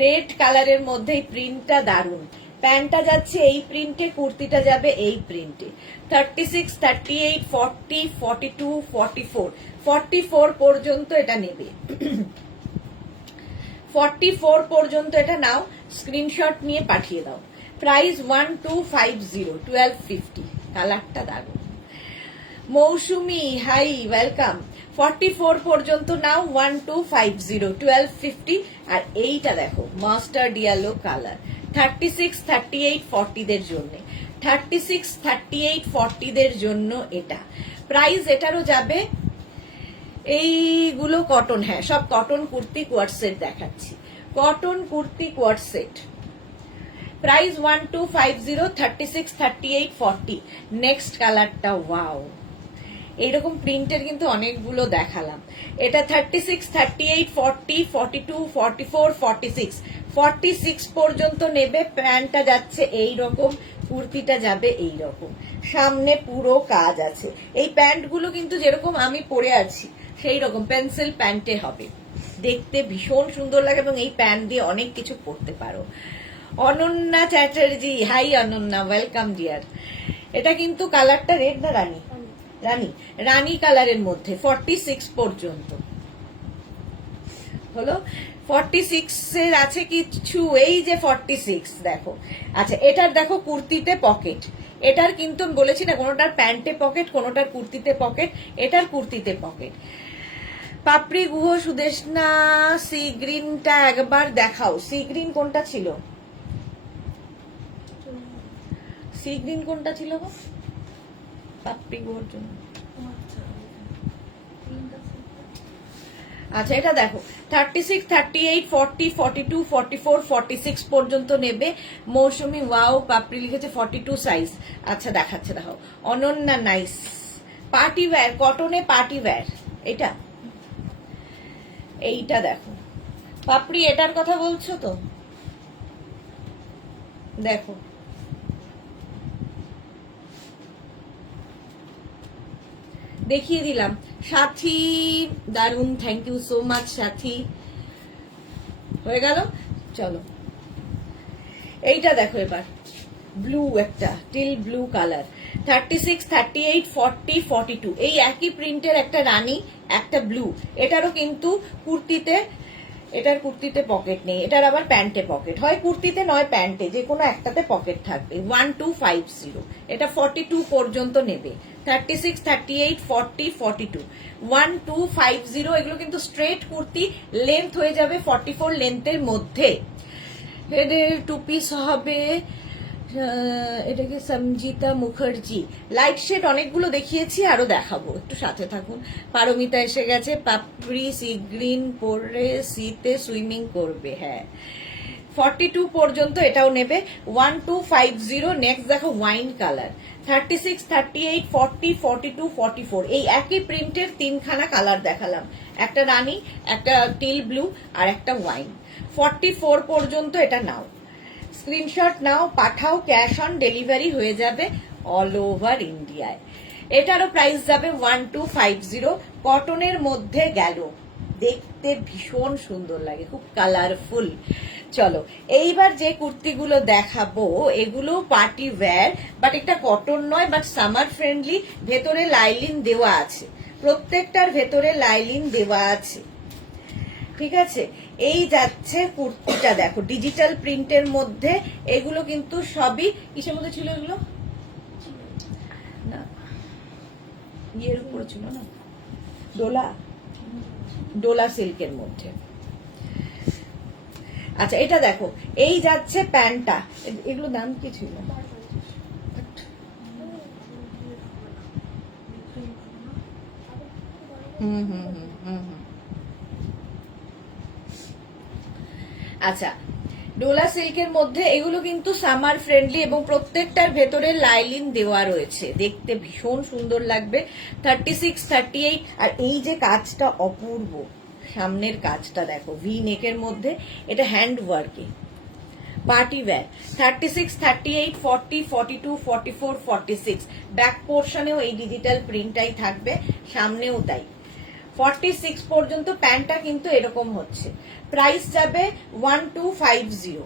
রেড কালারের মধ্যে প্রিন্টটা দারুন। প্যান্টটা যাচ্ছে এই প্রিন্টে, কুর্তিটা যাবে এই প্রিন্টে। 36, 38, 40, 42, 44, 44 পর্যন্ত এটা নেবে। 44 পর্যন্ত এটা নাও, স্ক্রিনশট নিয়ে পাঠিয়ে দাও। প্রাইস 1250, 1250। কালারটা দারুন। মৌসুমি হাই, ওয়েলকাম। 44 পর্যন্ত নাও, 1250, 1250। আর এইটা দেখো মাস্টার্ড ইয়েলো কালার, 36, 38, 40 দের জন্য। 36, 38, 40 দের জন্য এটা। প্রাইস এটারও যাবে, এইগুলো কটন, হ্যাঁ সব কটন কুর্তি কোয়াট সেট দেখাচ্ছি, cotton kurti কোয়াট set. Price 1250, 36, 38, 40। Next কালারটা ওয়াও, এইরকম প্রিন্টের কিন্তু অনেকগুলো দেখালাম। এটা 36, 38, 40, 42, 44, 46, 46 পর্যন্ত নেবে। প্যান্টটা যাচ্ছে এই রকম, কুর্তিটা যাবে এই রকম, সামনে পুরো কাজ আছে। এই প্যান্টগুলো কিন্তু যেরকম আমি পরে আছি সেই রকম পেন্সিল প্যান্টে হবে, দেখতে ভীষণ সুন্দর লাগে এবং এই প্যান্ট দিয়ে অনেক কিছু পরতে পারো। Ananya Chatterjee, hi Ananya, welcome dear. এটা কিন্তু কালারটা রেড না রানী, রানী রানী কালারের মধ্যে 46 পর্যন্ত হলো। 46 এর আছে কিছু, এই যে 46 দেখো। আচ্ছা এটার দেখো কুর্তিতে পকেট, এটার কিন্তু বলেছি না কোনোটার প্যান্টে পকেট কোনোটার কুর্তিতে পকেট, এটার কুর্তিতে পকেট। পাপড়ি গুহ সুদেশনা, সি গ্রিনটা একবার দেখাও। সি গ্রিন কোনটা ছিল? সি গ্রিন কোনটা ছিল গো পাপড়ি গুহর জন্য? আচ্ছা এটা দেখো 36, 38, 40, 42, 44, 46 পর্যন্ত নেবে। মৌসুমি ওয়াও, পাপড়ি লিখেছে 42 সাইজ। আচ্ছা দেখাচ্ছে, দেখো অনন্যা নাইস। পার্টি ওয়্যার, কটনে পার্টি ওয়্যার। এটা এইটা দেখো পাপড়ি, এটার কথা বলছো তো? দেখো দেখিয়ে দিলাম। সাথী দারুন, থ্যাংক ইউ সো মাচ সাথী। হয়ে গেল, চলো এইটা দেখো এবার, ব্লু একটা টিল ব্লু কালার, 36, 38, 40, 42। এই একই প্রিন্টের একটা রানী একটা ব্লু। এটারও কিন্তু কুর্তিতে, এটার কুর্তিতে পকেট নেই, এটার আবার প্যান্টে পকেট, হয় কুর্তিতে নয় প্যান্টে, যে কোনো একটাতে পকেট থাকবে। 1250। এটা 42 পর্যন্ত নেবে। 36, 38, 40, 42, 1250। এগুলো কিন্তু স্ট্রেট কুর্তি, লেন্থ হয়ে যাবে 44 লেন্থের মধ্যে। হেডের টু পিস হবে। এটাকে সঞ্জিতা মুখার্জি, লাইট শেড অনেকগুলো দেখিয়েছি, আরো দেখাবো, একটু সাথে থাকুন। পারমিতা এসে গেছে, পাপড়ি সি গ্রিন পরে সিতে সুইমিং করবে, হ্যাঁ 42 পর্যন্ত এটাও নেবে। 1250। নেক্সট দেখো ওয়াইন কালার, 36, 38, 40, 42, 44। এই একই প্রিন্টের তিনখানা কালার দেখালাম, একটা রানী, একটা টিল ব্লু আর একটা ওয়াইন। 44 পর্যন্ত এটা নাও, স্ক্রিনশট নাও, পাঠাও, ক্যাশ অন ডেলিভারি হয়ে যাবে অল ওভার ইন্ডিয়ায়। এটারও প্রাইস যাবে 1250। কটনের মধ্যে গেল, দেখতে ভীষণ সুন্দর লাগে, খুব কালারফুল। চলো এইবার যে কুর্তিগুলো দেখাবো এগুলো পার্টি ওয়্যার, বাট এটা কটন নয়, বাট সামার ফ্রেন্ডলি। ভেতরে লাইলিন দেওয়া আছে, প্রত্যেকটার ভেতরে লাইলিন দেওয়া আছে, ঠিক আছে। এই যাচ্ছে কুর্তিটা, দেখো ডিজিটাল প্রিন্টের মধ্যে। এগুলো কিন্তু সবই কিসের মধ্যে ছিল? এগুলো না ইয়ের উপরে ছিল না, ডোলা, ডোলা সিল্কের মধ্যে। আচ্ছা এটা দেখো, এই যাচ্ছে প্যান্টটা, এগুলো দাম কি ছিল? হুম হুম হুম হুম হুম। আচ্ছা, ডোলা সিল্কের মধ্যে এগুলো কিন্তু সামার ফ্রেন্ডলি এবং প্রত্যেকটার ভেতরে লাইলিন দেওয়া রয়েছে, দেখতে ভীষণ সুন্দর লাগবে। 36, 38। আর এই যে কাজটা অপূর্ব, সামনের কাজটা দেখো, ভি নেকের মধ্যে, এটা হ্যান্ড ওয়ার্কে পার্টি ওয়্যার। 36, 38, 40, 42, 44, 46। ব্যাক পোর্শনেও এই ডিজিটাল প্রিন্টটাই থাকবে, সামনেও তাই। 46 পর্যন্ত প্যান্টটা কিন্তু এরকম হচ্ছে। প্রাইস যাবে 1250।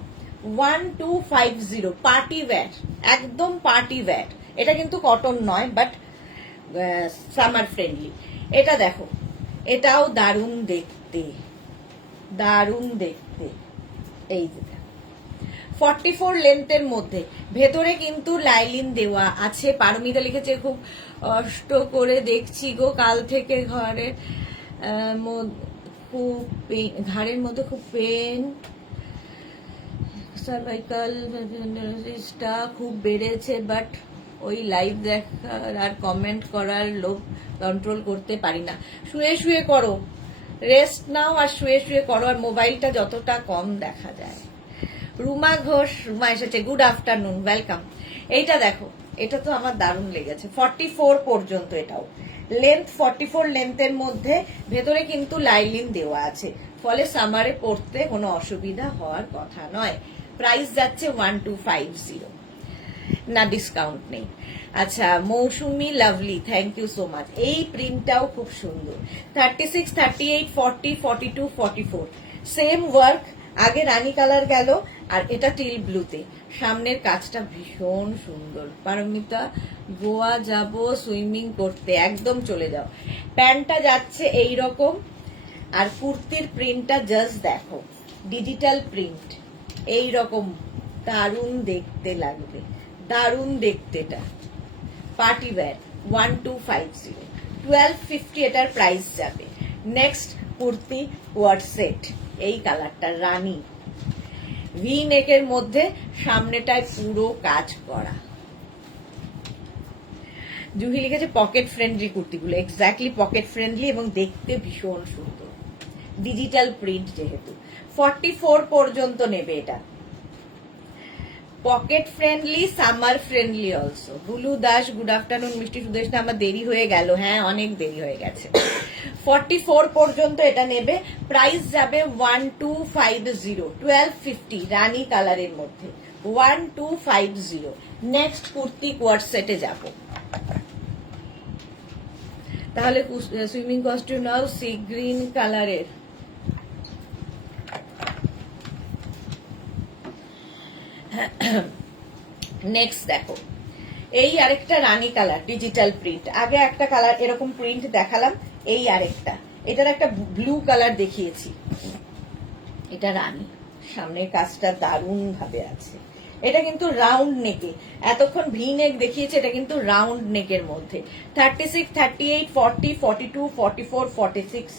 1250 পার্টি ওয়্যার, একদম পার্টি ওয়্যার। এটা কিন্তু কটন নয়, বাট সামার ফ্রেন্ডলি। এটা দেখো, এটাও দারুণ দেখতে, দারুণ দেখতে। এই যে 44 লেন্থের মধ্যে, ভেতরে কিন্তু লাইলিন দেওয়া আছে। পারমিতা লিখেছে খুব কষ্ট করে দেখছি গো কাল থেকে, ঘরের খুব ঘাড়ের মধ্যে খুব পেন, সার্ভাইকাল খুব বেড়েছে, বাট ওই লাইভ দেখার আর কমেন্ট করার লোভ কন্ট্রোল করতে পারি না। শুয়ে শুয়ে করো, রেস্ট নাও আর শুয়ে শুয়ে করো, আর মোবাইলটা যতটা কম দেখা যায়। রুমা ঘোষ, রুমা এসেছে, গুড আফটারনুন, ওয়েলকাম। এইটা দেখো, এটা তো আমার দারুণ লেগেছে। 44 পর্যন্ত, এটাও লেন্থ 44 লেন্থের মধ্যে, ভেতরে কিন্তু লাইলিন দেওয়া আছে, ফলে সামারে পরতে কোনো অসুবিধা হওয়ার কথা নয়। প্রাইস যাচ্ছে 1250, না ডিসকাউন্ট নেই। আচ্ছা, Mousumi lovely, thank you so much. এই প্রিন্টটাও খুব সুন্দর। 36, 38, 40, 42, 44, সেম ওয়ার্ক। আগে রানী কালার গেল, আর এটা টিল ব্লুতে। সামনের কাজটা ভীষণ সুন্দর। পারমিতা, গোয়া যাব সুইমিং করতে, একদম চলে যাও। প্যান্টটা যাচ্ছে এই রকম, আর কুর্তির প্রিন্টটা জাস্ট দেখো, ডিজিটাল প্রিন্ট এই রকম, দারুণ দেখতে লাগবে, দারুণ দেখতে। এটা পার্টি ওয়্যার 1250, 1250 এটার প্রাইস যাবে। নেক্সট কুর্তি কোয়ার্ড সেট, এই কালারটা রানী, ভি নেকের মধ্যে, সামনেটায় পুরো কাজ করা। জুহি লিখেছে পকেট ফ্রেন্ডলি কুর্তিগুলো, এক্স্যাক্টলি পকেট ফ্রেন্ডলি এবং দেখতে ভীষণ সুন্দর, ডিজিটাল প্রিন্ট যেহেতু। 44 পর্যন্ত নেবে এটা। Pocket friendly, summer friendly also. Bulu Das, good afternoon. মিষ্টি সুদেশনা, আমার দেরি হয়ে গেল, হ্যাঁ অনেক দেরি হয়ে গেছে। 44 পর্যন্ত এটা নেবে। প্রাইস যাবে 1250, 1250 রানী কালারের মধ্যে, 1250। নেক্সট কুর্তি কোয়ার্ড সেটে যাব। তাহলে সুইমিং কস্টিউম নাও, সি গ্রিন কালারের। নেক্সট দেখো, এই আরেকটা রানী কালার, ডিজিটাল প্রিন্ট। আগে একটা কালার এরকম প্রিন্ট দেখালাম, এই আরেকটা, এটার একটা ব্লু কালার দেখিয়েছি। এটা রানী, সামনের কাজটা দারুণ ভাবে আছে। এটা কিন্তু রাউন্ড নেকে, এতক্ষণ ভি নেক দেখিয়েছে, এটা কিন্তু রাউন্ড নেকের মধ্যে। 36, 38, 40, 42, 44, 46,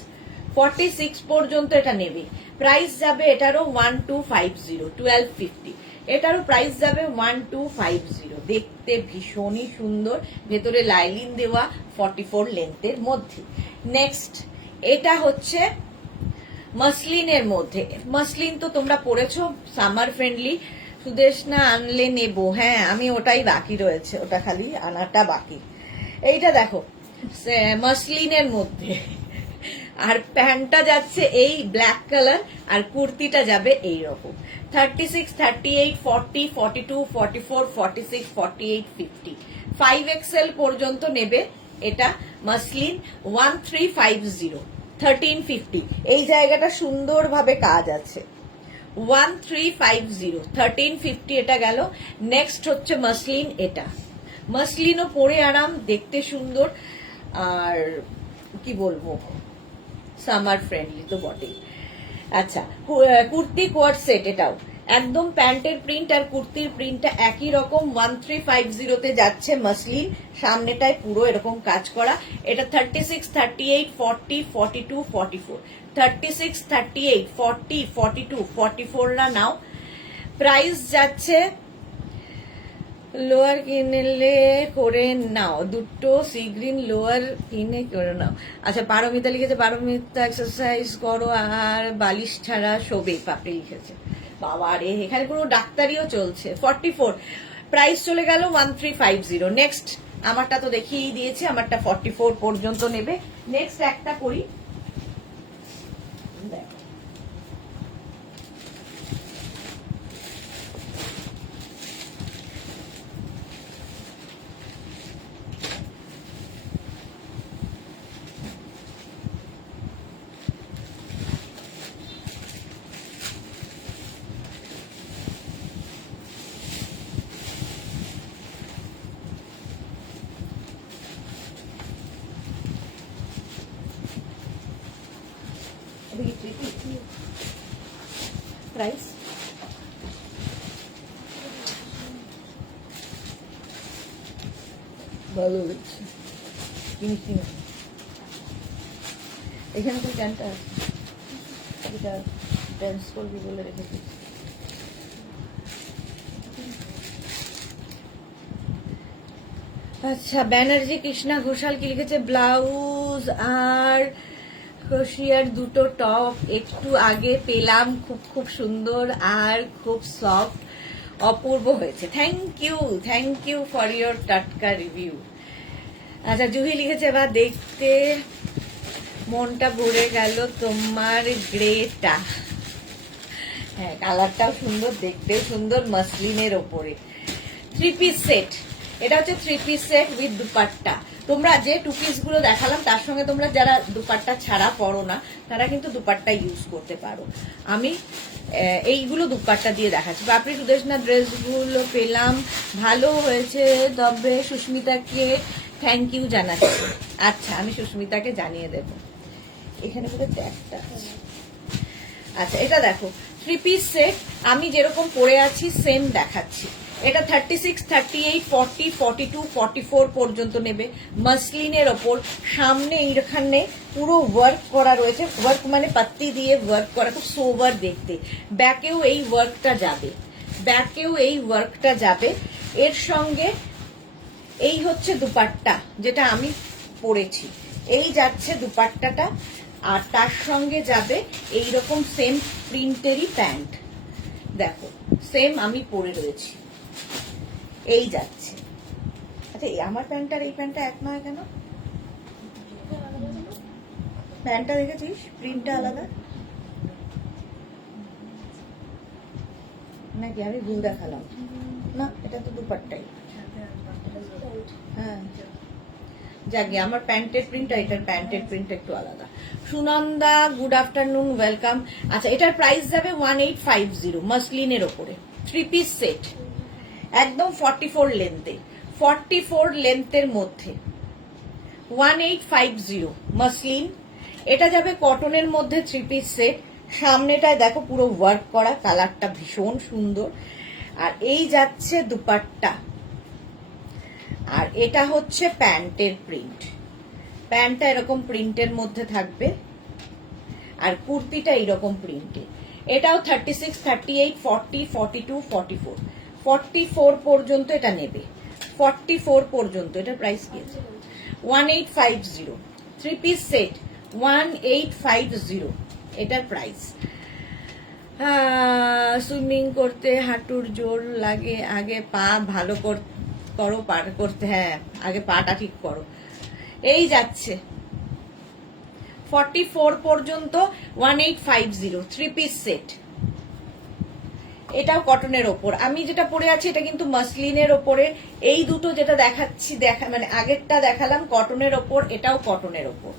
46 পর্যন্ত এটা নেবে। প্রাইস যাবে এটারও 1250, 1250। এটারও প্রাইস যাবে 1250। দেখতে ভীষণই সুন্দর, ভেতরে লাইলিন দেওয়া, 44 লেন্থের মধ্যে। নেক্সট, এটা হচ্ছে মাসলিনের মধ্যে। মাসলিন তো তোমরা পরেছো, সামার ফ্রেন্ডলি। সুদেশনা আনলে নেবো, হ্যাঁ আমি ওটাই বাকি রয়েছে, ওটা খালি আনাটা বাকি। এইটা দেখো, মাসলিনের মধ্যে, আর প্যান্টটা যাচ্ছে এই ব্ল্যাক কালার, আর কুর্তিটা যাবে এই রকম। 36, 38, 40, 42, 44, 46, 48, 50, 5XL পর্যন্ত নেবে এটা। মাসলিন 1350, 1350। এই জায়গাটা সুন্দরভাবে কাজ আছে। 1350, 1350 এটা গেল। নেক্সট হচ্ছে মাসলিন। এটা মাসলিনও পরে আরাম, দেখতে সুন্দর, আর কি বলবো, সামার ফ্রেন্ডলি তো বটেই। আচ্ছা, কুর্তি কোয়ার্ড সেট, এটাও একদম প্যান্টের প্রিন্ট আর কুর্তির প্রিন্টটা একই রকম। 1350 তে যাচ্ছে মাসলিন, সামনেটায় পুরো এরকম কাজ করা। এটা 36, 38, 40, 42, 44, 36, 38, 40, 42, 44 না নাও। প্রাইস যাচ্ছে লোয়ার কিনলে করে নাও, দুটো সি গ্রিন লোয়ার কিনে করে নাও। আচ্ছা, পারমিতা লিখেছে পারমিতা এক্সারসাইজ করো আর বালিশ ছাড়া শোবে, পাপড়ি লিখেছে। বাবা রে, এখানে পুরো ডাক্তারিও চলছে। 44 প্রাইস চলে গেল 1350। নেক্সট আমারটা তো দেখিয়েই দিয়েছে, আমারটা 44 পর্যন্ত নেবে। নেক্সট একটা করি, দেখ প্রাইস ভালো হচ্ছে, কিনছি না। এখানে তো ক্যানটা আছে, এটা ড্যান্স করবি বলে রেখে দিচ্ছি। আচ্ছা, ব্যানার্জি কৃষ্ণা ঘোষাল কি লিখেছে, ব্লাউজ আর ক্রোশিয়ার দুটো টপ একটু আগে পেলাম, খুব খুব সুন্দর আর খুব সফট, অপূর্ব হয়েছে। থ্যাংক ইউ ফর ইয়োর টাটকা রিভিউ। আচ্ছা, জুহি লিখেছে বা দেখতে মনটা ভরে গেল তোমার গ্রেটা। হ্যাঁ, কালারটাও সুন্দর, দেখতেও সুন্দর, মাসলিনের ওপরে। 3 পিস সেট, এটা হচ্ছে 3 পিস সেট উইথ দুপাট্টা। তোমরা যে 2 পিস গুলো দেখালাম তার সঙ্গে তোমরা যারা দুপাট্টা ছাড়া পরো না তারা কিন্তু দুপাট্টা ইউজ করতে পারো। আমি এইগুলো দুপাট্টা দিয়ে দেখাচ্ছি। বাপরি সুদেশনা ড্রেসগুলো পেলাম, ভালো হয়েছে, তবে সুস্মিতাকে থ্যাংক ইউ জানাচ্ছি। আচ্ছা, আমি সুস্মিতাকে জানিয়ে দেব। এখানে পুরো ট্যাগটা আছে। আচ্ছা, এটা দেখো 3 পিস সেট, আমি যেরকম পরে আছি সেম দেখাচ্ছি। এটা 36, 38, 40, 42, 44 পর্যন্ত নেবে। মাসলিনের ওপর, সামনে এইখানে পুরো ওয়ার্ক করা রয়েছে, ওয়ার্ক মানে পাত্তি দিয়ে ওয়ার্ক করা, খুব সোবার দেখতে। ব্যাকেও এই ওয়ার্কটা যাবে, এর সঙ্গে এই হচ্ছে দুপাট্টা যেটা আমি পরেছি, এই যাচ্ছে দুপাট্টাটা, আর তার সঙ্গে যাবে এইরকম সেম প্রিন্টেরই প্যান্ট। দেখো সেম আমি পরে রয়েছি, এই যাচ্ছে। আচ্ছা, আমার প্যান্ট আর এই প্যান্টটা এক নয় কেন? প্যান্টটা দেখেছিস, প্রিন্টটা আলাদা নাকি? আমি ভুল দেখালাম না, এটা তো দুপাট্টাই। হ্যাঁ, যাকে আমার প্যান্টের প্রিন্ট আর এটার প্যান্টের প্রিন্ট একটু আলাদা। Sunanda good afternoon, welcome. আচ্ছা, এটার প্রাইস যাবে 1850 মাসলিনের ওপরে। 3 পিস সেট, একদম 44 লেন্থে, 44 লেন্থের মধ্যে 1850 মাসলিন। এটা যাবে কটনের মধ্যে 3 পিস সেট, সামনেটায় দেখো পুরো ওয়ার্ক করা, কালারটা ভীষণ সুন্দর। আর এই যাচ্ছে দুপাট্টা, আর এটা হচ্ছে প্যান্টের প্রিন্ট। প্যান্টটা এরকম প্রিন্টের মধ্যে থাকবে, আর কুর্তিটা এইরকম প্রিন্টে। এটাও 36, 38, 40, 42, 44, 44 পর্যন্ত এটা নেবে। 44 পর্যন্ত এটা প্রাইস কি আছে? 1850। 3 পিস সেট 1850 এটার প্রাইস। সুইমিং করতে হাঁটুর জোর লাগে, আগে পা ভালো করো, পা করতে, হ্যাঁ আগে পাটা ঠিক করো। এই যাচ্ছে 44 পর্যন্ত 1850 3 পিস সেট। এটাও কটনের ওপর, আমি যেটা পরে আছি এটা কিন্তু মাসলিনের ওপরে। এই দুটো যেটা দেখাচ্ছি মানে আগেরটা দেখালাম কটনের ওপর, এটাও কটনের ওপর।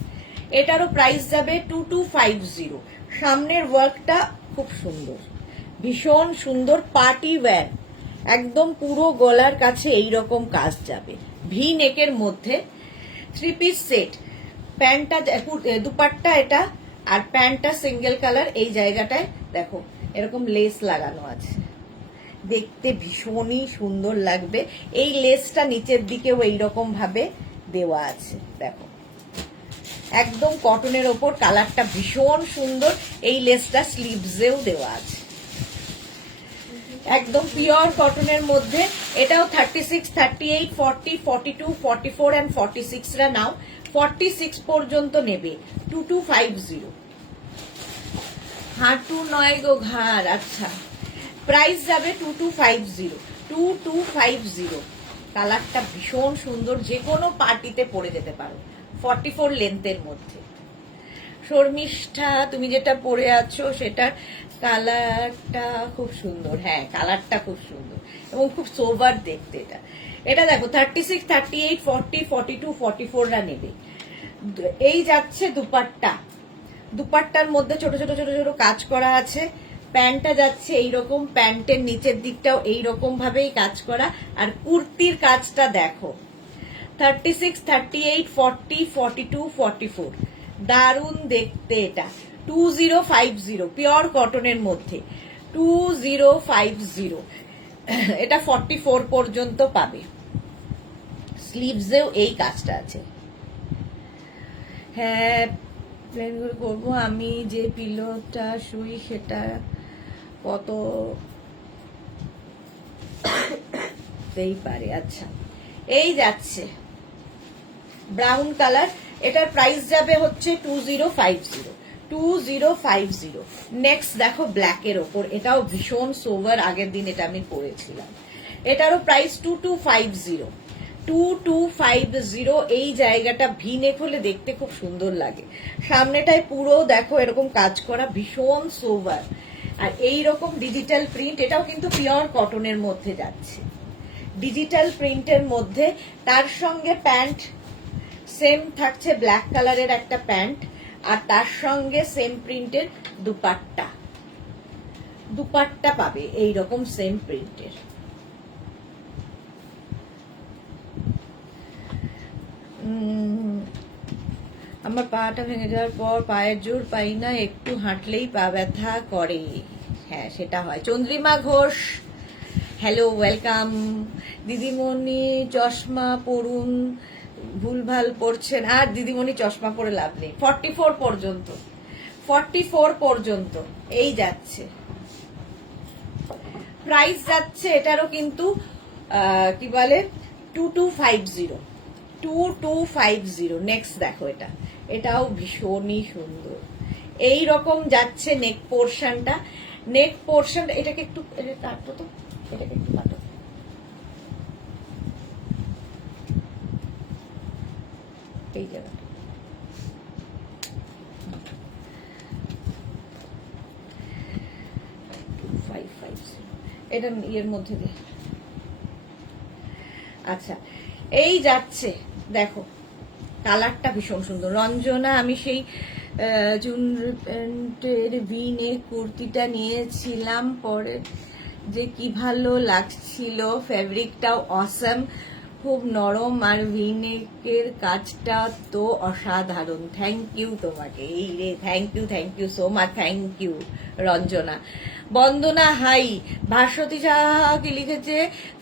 এটারও প্রাইস যাবে 2250। সামনের ওয়ার্কটা খুব সুন্দর, ভীষণ সুন্দর, পার্টি ওয়্যার, একদম পুরো গলার কাছে এইরকম কাজ যাবে, ভি নেকের মধ্যে। 3 পিস সেট, প্যান্টটা দুপাট্টা এটা, আর প্যান্টটা সিঙ্গেল কালার। এই জায়গাটায় দেখো এরকম লেস লাগানো আছে, দেখতে ভীষণই সুন্দর লাগবে। এই লেসটা নিচের দিকেও এইরকম ভাবে দেওয়া আছে, দেখো একদম কটনের ওপর, কালারটা ভীষণ সুন্দর। এই লেসটা স্লিভসেও দেওয়া আছে। একদম পিওর কটনের মধ্যে। এটাও 36, 38, 40, 42, 44 and 46 রা নাও। 46 পর্যন্ত নেবে 2250। হাঁটু নয় গো ঘাড়। আচ্ছা, প্রাইস যাবে 2250। 2250। কালারটা ভীষণ সুন্দর, যে কোনো পার্টিতে পরে যেতে পারো। 44 লেন্থের মধ্যে। শর্মিষ্ঠা, তুমি যেটা পরে আছো সেটার কালারটা খুব সুন্দর। হ্যাঁ, কালারটা খুব সুন্দর এবং খুব সোবার দেখতে। এটা এটা দেখো 36, 38, 40, 42, 44 রা নেবে। এই যাচ্ছে দুপাট্টা। দুপাট্টার মধ্যে ছোট ছোট ছোট ছোট কাজ করা আছে। প্যান্টটা যাচ্ছে এইরকম, প্যান্টের নিচের দিকটাও এইরকম ভাবেই কাজ করা। আর কুর্তির কাজটা দেখো 36, 38, 40, 42, 44। দারুণ দেখতে এটা। 2050 পিওর কটনের মধ্যে। 2050 এটা 44 পর্যন্ত পাবে। স্লিভসেও এই কাজটা আছে। হ্যাঁ, প্লেন করে করবো। আমি যে পিলোটা শুই সেটা কত তেই পারে। আচ্ছা, এই যাচ্ছে ব্রাউন কালার। এটার প্রাইস যাবে হচ্ছে 2050। 2050। নেক্সট দেখো ব্ল্যাকের ওপর, এটাও ভীষণ সোভার। আগের দিন এটা আমি পরেছিলাম। এটারও প্রাইস 2250। 2250। এই জায়গাটা ভি নেক হলে দেখতে খুব সুন্দর লাগে। সামনেটায় পুরো দেখো এরকম কাজ করা, ভীষণ সোভার। আর এই রকম ডিজিটাল প্রিন্ট, এটাও কিন্তু পিওর কটনের মধ্যে যাচ্ছে। ডিজিটাল প্রিন্টের মধ্যে তার সঙ্গে প্যান্ট সেম থাকছে, ব্ল্যাক কালারের একটা প্যান্ট, আর তার সঙ্গে সেম প্রিন্টের দুপাট্টা। দুপাট্টা পাবে এই রকম সেম প্রিন্টের। আমার পাটা ভেঙে যাওয়ার পর পায়ের জোর পাই না, একটু হাঁটলেই পা ব্যথা করে। হ্যাঁ, সেটা হয়। Chandrima Ghosh, hello, welcome. দিদিমণি চশমা পরুন, ভুলভাল পড়ছেন। আর দিদিমণি চশমা পরে লাভ নেই। 44 পর্যন্ত। 44 পর্যন্ত এই যাচ্ছে। প্রাইস যাচ্ছে এটারও কিন্তু কি বলে 2250। 2250। নেক্সট দেখো এটা, এটাও ভীষণই সুন্দর। এই রকম যাচ্ছে নেক পোর্শনটা। নেক পোর্শন এটাকে একটু কাটো তো, এটাকে একটু কাটো। এই জায়গাটা এটা ইয়ের মধ্যে দিয়ে। আচ্ছা, এই যাচ্ছে দেখো, কালারটা ভীষণ সুন্দর। রঞ্জনা, আমি সেই চুন প্যান্টের ভি নেক কুর্তিটা নিয়েছিলাম, পরে যে কি ভালো লাগছিল। ফেব্রিকটাও অসাম, খুব নরম, আর ভি নেকের কাজটা তো অসাধারণ। থ্যাংক ইউ তোমাকে। এই রে, thank you so much. Thank you Ranjana. Bandana hi. Bhaswati Saha কি লিখেছে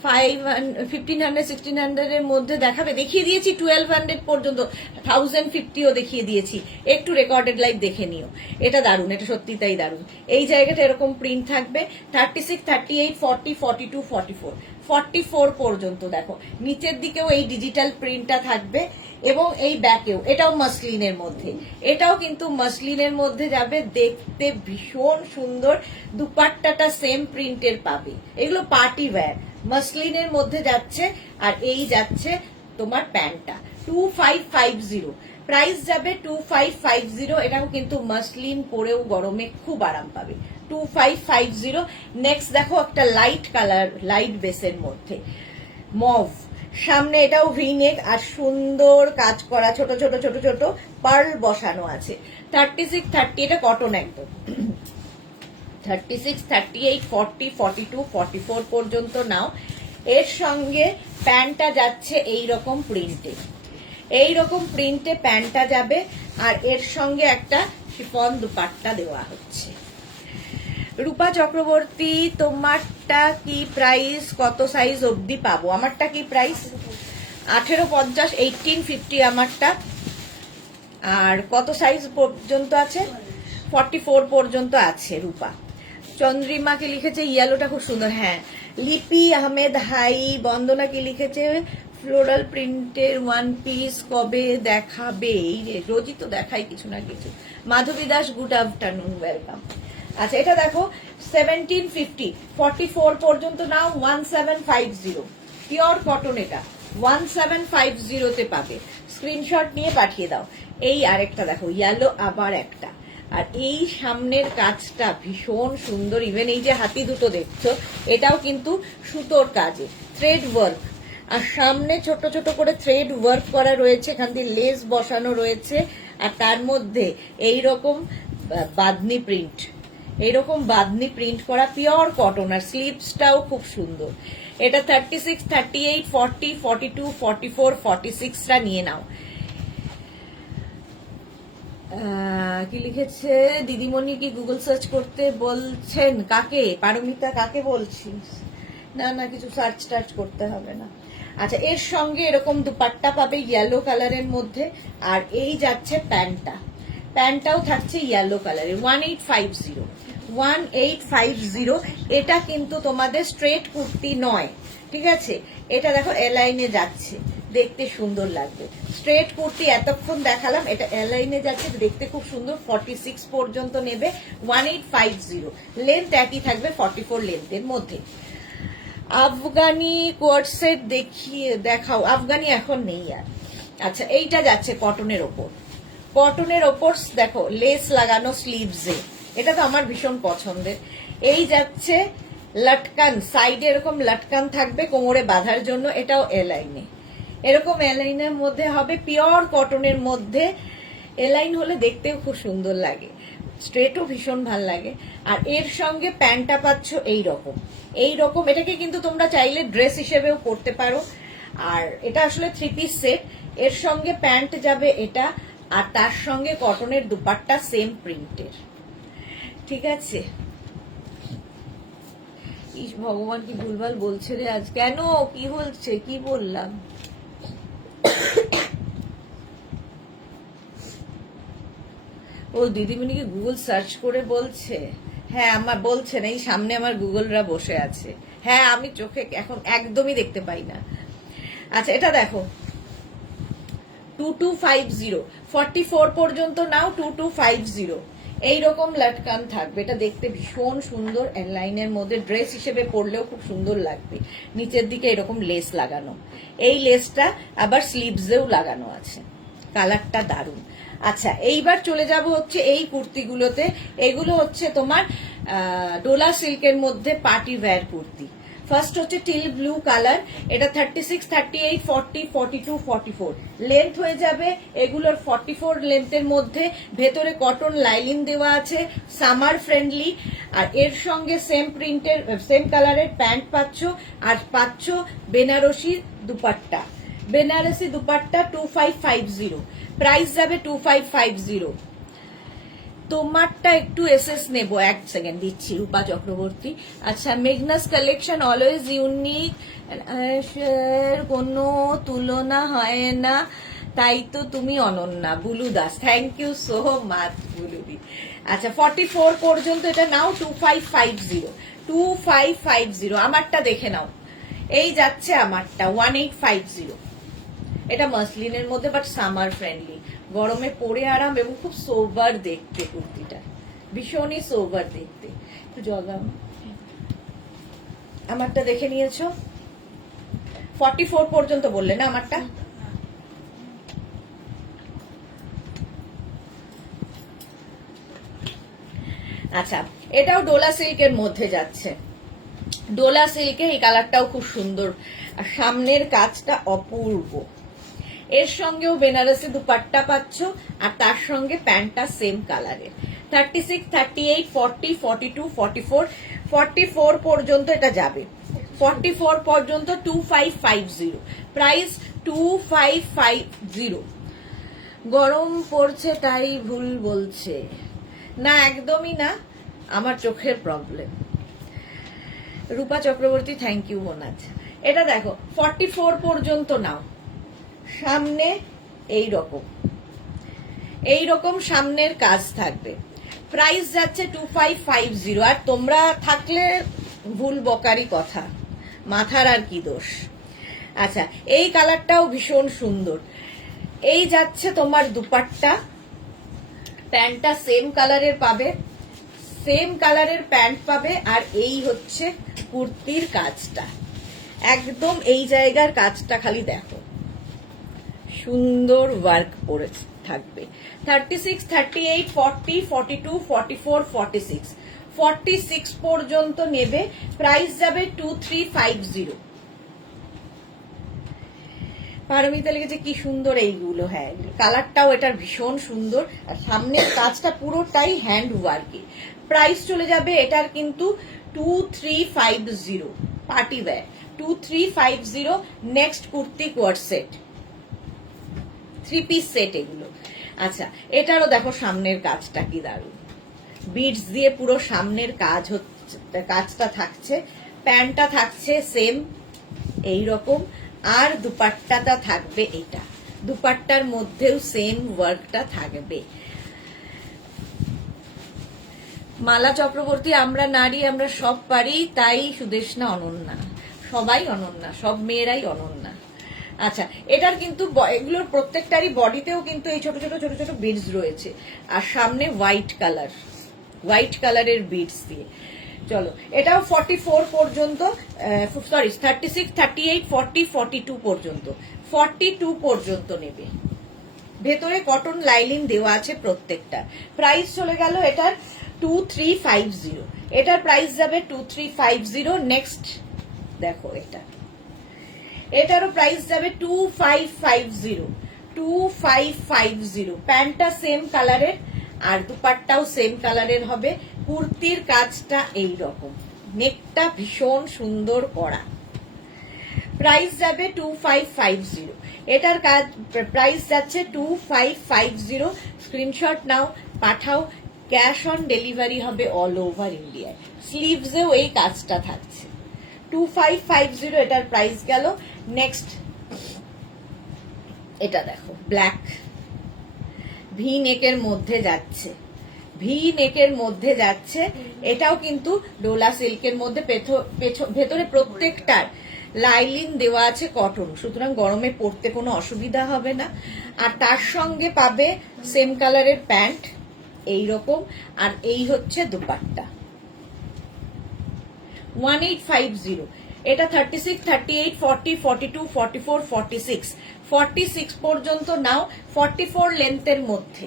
1500, 1600 এর মধ্যে দেখাবে। দেখিয়ে দিয়েছি 1200 পর্যন্ত, 1050ও দেখিয়ে দিয়েছি। একটু রেকর্ডেড লাইভ দেখে নিও। এটা দারুণ, এটা সত্যি তাই দারুণ। এই জায়গাটা এরকম প্রিন্ট থাকবে। 36, 38, 40, 42, 44। 44 পর্যন্ত দেখো। নিচের দিকেও এই ডিজিটাল প্রিন্টটা থাকবে এবং এই ব্যাকেও। এটাও মাসলিনের মধ্যে। এটাও কিন্তু মাসলিনের মধ্যে যাবে, দেখতে ভীষণ সুন্দর। দুপাট্টাটা সেম প্রিন্টের পাবে। এগুলো পার্টি ওয়্যার, মাসলিনের মধ্যে যাচ্ছে। আর এই যাচ্ছে তোমার প্যান্টটা 2550। প্রাইস যাবে 2550। এটাও কিন্তু মাসলিন, পরেও গরমে খুব আরাম পাবে। 2550। নেক্সট দেখো একটা লাইট কালার, লাইট বেসের মধ্যে মভ। সামনে এটাও ভি নেক আর সুন্দর কাজ করা, ছোট ছোট ছোট ছোট পার্ল বসানো আছে। 36, 30, এটা কটন একদম। 36, 38, 40, 42, 44 পর্যন্ত নাও। এর সঙ্গে প্যান্টটা যাচ্ছে এইরকম প্রিন্টে। এইরকম প্রিন্টে প্যান্টটা যাবে, আর এর সঙ্গে একটা শিফন দুপাট্টা দেওয়া হচ্ছে। রূপা চক্রবর্তী, তোমারটা কি প্রাইস, কত সাইজ অবধি পাবো? আমারটা কি প্রাইস? 1850, 1850 আমারটা। আর কত সাইজ পর্যন্ত আছে? 44 পর্যন্ত আছে রূপা। চন্দ্রিমা কি লিখেছে ইয়েলোটা খুব সুন্দর। হ্যাঁ, লিপি আহমেদ হাই। বন্দনা কি লিখেছে ফ্লোরাল প্রিন্টের ওয়ান পিস কবে দেখাবে? এই রে, রোজই তো দেখাই কিছু না কিছু। মাধবী দাস গুড আফটারনুন, ওয়েলকাম। আচ্ছা, এটা দেখো 1750 44 পর্যন্ত নাও 1750 পিওর কটন। এটা 1750 তে পাবে। স্ক্রিনশট নিয়ে পাঠিয়ে দাও। এই আরেকটা দেখো ইয়েলো, আবার একটা। আর এই সামনের কাজটা ভীষণ সুন্দর। ইভেন এই যে হাতি দুটো দেখছো, এটাও কিন্তু সুতোর কাজে, থ্রেড ওয়ার্ক। আর সামনে ছোট ছোট করে থ্রেড ওয়ার্ক করা রয়েছে, এখান দিয়ে লেস বসানো রয়েছে। আর তার মধ্যে এইরকম বাদনি প্রিন্ট, এইরকম বাদনি প্রিন্ট করা পিওর কটন। আর স্লিভসটাও খুব সুন্দর। এটা 36, 38, 40, 42, 44, 46টা নিয়ে নাও। কি লিখেছে দিদিমণি? কি গুগল সার্চ করতে বলছেন? কাকে? পারমিতা, কাকে বলছিস? না না, কিছু সার্চ টার্চ করতে হবে না। আচ্ছা, এর সঙ্গে এরকম দুপাট্টা পাবে ইয়েলো কালারের মধ্যে। আর এই যাচ্ছে প্যান্টটা, প্যান্টটাও থাকছে ইয়েলো কালারে। 1850, 1850। এটা কিন্তু তোমাদের স্ট্রেট কুর্তি নয়, ঠিক আছে? এটা দেখো এলাইনে যাচ্ছে, দেখতে সুন্দর লাগবে। স্ট্রেট কুর্তি এতক্ষণ দেখালাম, এটা এলাইনে যাচ্ছে, দেখতে খুব সুন্দর। 46 পর্যন্ত নেবে, 1850। লেন্থ একই থাকবে 44 লেন্থের মধ্যে। আফগানি কোয়ার্ড সেট দেখাও। আফগানি এখন নেই আর। আচ্ছা, এইটা যাচ্ছে কটনের ওপর। কটনের ওপর দেখো লেস লাগানো স্লিভসে, এটা তো আমার ভীষণ পছন্দের। এই যাচ্ছে লটকান, সাইডে এরকম লটকান থাকবে কোমরে বাঁধার জন্য। এটাও এলাইনে, এরকম এলাইনের মধ্যে হবে, পিওর কটনের মধ্যে। এলাইন হলে দেখতেও খুব সুন্দর লাগে, স্ট্রেটও ভীষণ ভাল লাগে। আর এর সঙ্গে প্যান্টটা পাচ্ছ এইরকম, এইরকম। এটাকে কিন্তু তোমরা চাইলে ড্রেস হিসেবেও পরতে পারো। আর এটা আসলে 3 পিস সেট। এর সঙ্গে প্যান্ট যাবে এটা, আর তার সঙ্গে কটনের দুপাট্টা সেম প্রিন্টের, ঠিক আছে? ইস ভগবান, কি ভুলভাল বলছে রে আজ। কেন? কি বলছে? কি বললাম? ও দিদিমণিকে গুগল সার্চ করে বলছে। হ্যাঁ, আমার বলছে না, এই সামনে আমার গুগলরা বসে আছে। হ্যাঁ, আমি চোখে এখন একদমই দেখতে পাই না। আচ্ছা, এটা দেখো 2250, 44 পর্যন্ত নাও। 2250 এইরকম লটকান থাকবে। এটা দেখতে ভীষণ সুন্দর, লাইনের মধ্যে ড্রেস হিসেবে পরলেও খুব সুন্দর লাগবে। নিচের দিকে এরকম লেস লাগানো, এই লেসটা আবার স্লিভসেও লাগানো আছে। কালারটা দারুণ। আচ্ছা, এইবার চলে যাব হচ্ছে এই কুর্তিগুলোতে। এগুলো হচ্ছে তোমার ডোলা সিল্কের মধ্যে পার্টি ওয়্যার কুর্তি। ফার্স্ট হচ্ছে টিল ব্লু কালার। এটা 36, 38, 40, 42, 44 লেন্থ হয়ে যাবে। এগুলোর 44 লেন্থের মধ্যে ভেতরে কটন লাইলিন দেওয়া আছে, সামার ফ্রেন্ডলি। আর এর সঙ্গে সেম প্রিন্টের, সেম কালারের প্যান্ট পাচ্ছ। আর পাচ্ছ বেনারসি দুপাট্টা। বেনারসি দুপাট্টা 2550, প্রাইস যাবে 2550। তোমারটা একটু এসএস নেব, এক সেকেন্ড দিচ্ছি। রূপা চক্রবর্তী। আচ্ছা, মেঘনাস কালেকশন অলওয়েজ ইউনিক, কোনো তুলনা হয় না, তাই তো তুমি Ananya. Bulu Das, thank you so much বুলুদি। আচ্ছা, 44 পর্যন্ত এটা নাও 2550, 2550। আমারটা দেখে নাও, এই যাচ্ছে আমারটা 1850। এটা মাসলিনের মধ্যে, বাট সামার ফ্রেন্ডলি, গরমে পরে আরাম এবং খুব সোবার দেখতে। কুর্তিটা ভীষণই সোবার দেখতে। একটু জল দাও। আমারটা দেখে নিয়েছো? 44 পর্যন্ত বললে না আমারটা? আচ্ছা, এটাও ডোলা সিল্কের মধ্যে যাচ্ছে। ডোলা সিল্কে এই কালারটাও খুব সুন্দর। আর সামনের কাজটা অপূর্ব। এর সঙ্গেও বেনারসি দুপাট্টা পাচ্ছ, আর তার সঙ্গে প্যান্টটা সেম কালারের। 36, 38, 40, 42, 44, 44 পর্যন্ত এটা যাবে। 44 পর্যন্ত 2550, প্রাইস 2550। গরম পড়ছে তাই ভুল বলছে না, একদমই না, আমার চোখের problem. Rupa Chakraborty, thank you বোনাজ। এটা দেখো 44 পর্যন্ত নাও। সামনে এইরকম সামনের কাজ থাকবে। প্রাইস যাচ্ছে 2550। আর তোমরা থাকলে ভুল বকারি কথা, মাথার আর কি দোষ। আচ্ছা, এই কালারটাও ভীষণ সুন্দর। এই যাচ্ছে তোমার দুপাট্টা, প্যান্টটা সেম কালারের পাবে, সেম কালারের প্যান্ট পাবে। আর এই হচ্ছে কুর্তির কাজটা, একদম এই জায়গার কাজটা খালি দেখো, সুন্দর ওয়ার্ক করে থাকবে। 36, 38, 40, 42, 44, 46, 46 পর্যন্ত নেবে। প্রাইস যাবে 2350। পারমিতা লিখেছে কি সুন্দর এইগুলো। হ্যাঁ, কালারটাও এটার ভীষণ সুন্দর। আর সামনের কাজটা পুরোটাই হ্যান্ড ওয়ার্কে। প্রাইস চলে যাবে এটার কিন্তু 2350 party wear, 2350। Next kurti coord set, 3 piece set এগুলো। আচ্ছা, এটারও দেখো সামনের কাজটা কি দারুণ, বিডস দিয়ে পুরো সামনের কাজ হচ্ছে, কাজটা থাকছে। প্যান্টটা থাকছে সেম এইরকম, আর দুপাট্টাটা থাকবে এটা, দুপাট্টার মধ্যেও সেম ওয়ার্কটা থাকবে। মালা চক্রবর্তী, আমরা নারী, আমরা সব পারি, তাই সুদেশনা অনন্যা, সবাই অনন্যা, সব মেয়েরাই অনন্যা। আচ্ছা, এটার কিন্তু এগুলোর প্রত্যেকটারই বডিতেও কিন্তু এই ছোট ছোট ছোট ছোট বিডস রয়েছে, আর সামনে হোয়াইট কালার, হোয়াইট কালারের বিডস দিয়ে। চলো, এটাও 44 পর্যন্ত, সরি 36, 38, 40, 42 পর্যন্ত, 42 পর্যন্ত নেবে। ভেতরে কটন লাইলিন দেওয়া আছে প্রত্যেকটা। প্রাইস চলে গেল এটার 2350। এটার প্রাইস যাবে 2350। নেক্সট দেখো এটা, এটারও প্রাইস যাবে 2550, 2550। প্যান্টটা সেম কালারের আর দুপাট্টাও সেম কালারের হবে। কুর্তির কাজটা এই রকম, নেকটা ভীষণ সুন্দর করা। প্রাইস যাবে 2550। এটার কাজ প্রাইস যাচ্ছে 2550। স্ক্রিনশট নাও, পাঠাও। ক্যাশ অন ডেলিভারি হবে অল ওভার ইন্ডিয়ায়। স্লিভসেও এই কাজটা থাকছে। 2550 এটার প্রাইস গেল। নেক্সট এটা দেখো, ব্ল্যাক ভি নেকের মধ্যে যাচ্ছে, ভি নেকের মধ্যে যাচ্ছে। এটাও কিন্তু ডোলা সিল্কের মধ্যে, ভেতরে প্রত্যেকটার লাইলিন দেওয়া আছে কটন, সুতরাং গরমে পরতে কোনো অসুবিধা হবে না। আর তার সঙ্গে পাবে সেম কালারের প্যান্ট এইরকম, আর এই হচ্ছে দুপাট্টা। 1850। এটা 36, 38, 40, 42, 44, 46, 46 পর্যন্ত নাও, 44 লেন্থের মধ্যে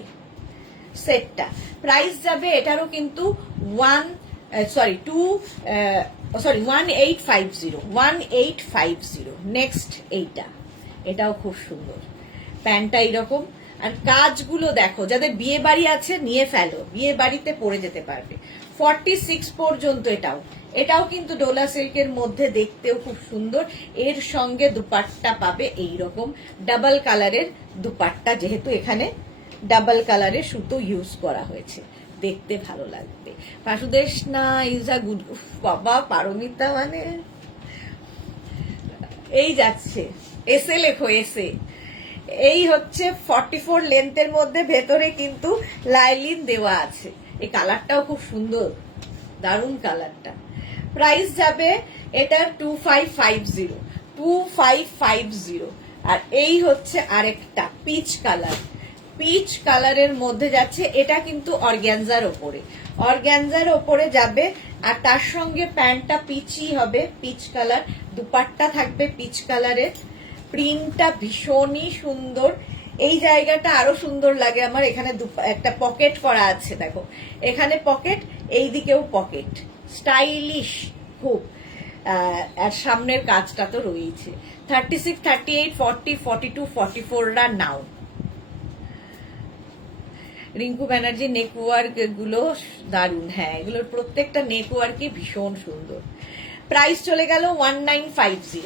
সেটটা। প্রাইস যাবে এটারও কিন্তু 1850, 1850। নেক্সট এইটা, এটাও খুব সুন্দর, প্যান্টটা এইরকম। আর কাজগুলো দেখো, যাদের বিয়ে বাড়ি আছে নিয়ে ফেলো, বিয়ে বাড়িতে পরে যেতে পারবে। 46 পর্যন্ত এটাও, এটাও কিন্তু ডোলা সিল্কের মধ্যে, দেখতেও খুব সুন্দর। এর সঙ্গে দুপাট্টা পাবে এইরকম ডাবল কালারের দুপাট্টা, যেহেতু এখানে ডাবল কালারের সুতো ইউজ করা হয়েছে, দেখতে ভালো লাগবে। বাসুদেশ না ইজ আ গুড, বাবা পারমিতা মানে এই যাচ্ছে, এসে লেখো, এসে। এই হচ্ছে 44 লেন্থের মধ্যে, ভেতরে কিন্তু লাইলিন দেওয়া আছে। এই কালারটাও খুব সুন্দর, দারুণ কালারটা। প্রাইস যাবে এটার 2550, 2550। আর এই হচ্ছে আরেকটা পিচ কালার, পিচ কালারের মধ্যে যাচ্ছে। এটা কিন্তু অর্গ্যানজার ওপরে, অর্গ্যানজার ওপরে যাবে। আর তার সঙ্গে প্যান্টটা পিচই হবে, পিচ কালার। দুপাট্টা থাকবে পিচ কালারের। প্রিন্টটা ভীষণই সুন্দর। এই জায়গাটা আরো সুন্দর লাগে আমার, এখানে একটা পকেট করা আছে, দেখো এখানে পকেট, এই দিকেও পকেট, স্টাইলিশ খুব। আর সামনের কাজটা তো রয়েছে। 36, 38, 40, 42, 44রা নাও। রিঙ্কু ব্যানার্জি, নেকওয়ার্ক গুলো দারুণ। হ্যাঁ, এগুলোর প্রত্যেকটা নেকওয়ার্কই ভীষণ সুন্দর। প্রাইস চলে গেল 1950,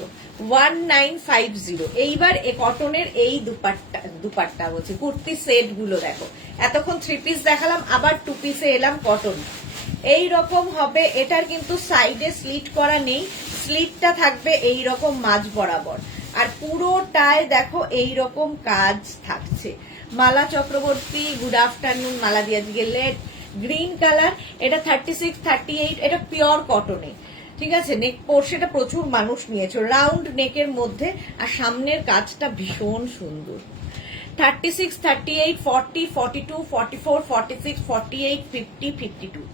1950। এইবার কটনের এই দুপাট্টা বলছি, কুর্তি সেট গুলো দেখো। এতক্ষণ 3 পিস দেখালাম, আবার 2 পিসে এলাম কটন। এই রকম হবে। এটার কিন্তু সাইডে স্লিট করা নেই, স্লিটটা থাকবে এই রকম মাঝ বরাবর। আর পুরোটায় দেখো এই রকম কাজ থাকছে। মালা চক্রবর্তী, গুড আফটারনুন। মালা দিয়ে আজকে গ্রিন কালার, এটা 36, 38, এটা পিওর কটনে, ঠিক আছে। নেক পোর্শনটা প্রচুর মানুষ নিয়েছে, রাউন্ড নেকের মধ্যে, আর সামনের কাজটা ভীষণ সুন্দর। 36, 38, 40, 42, 44, 46, 48, 50, 52,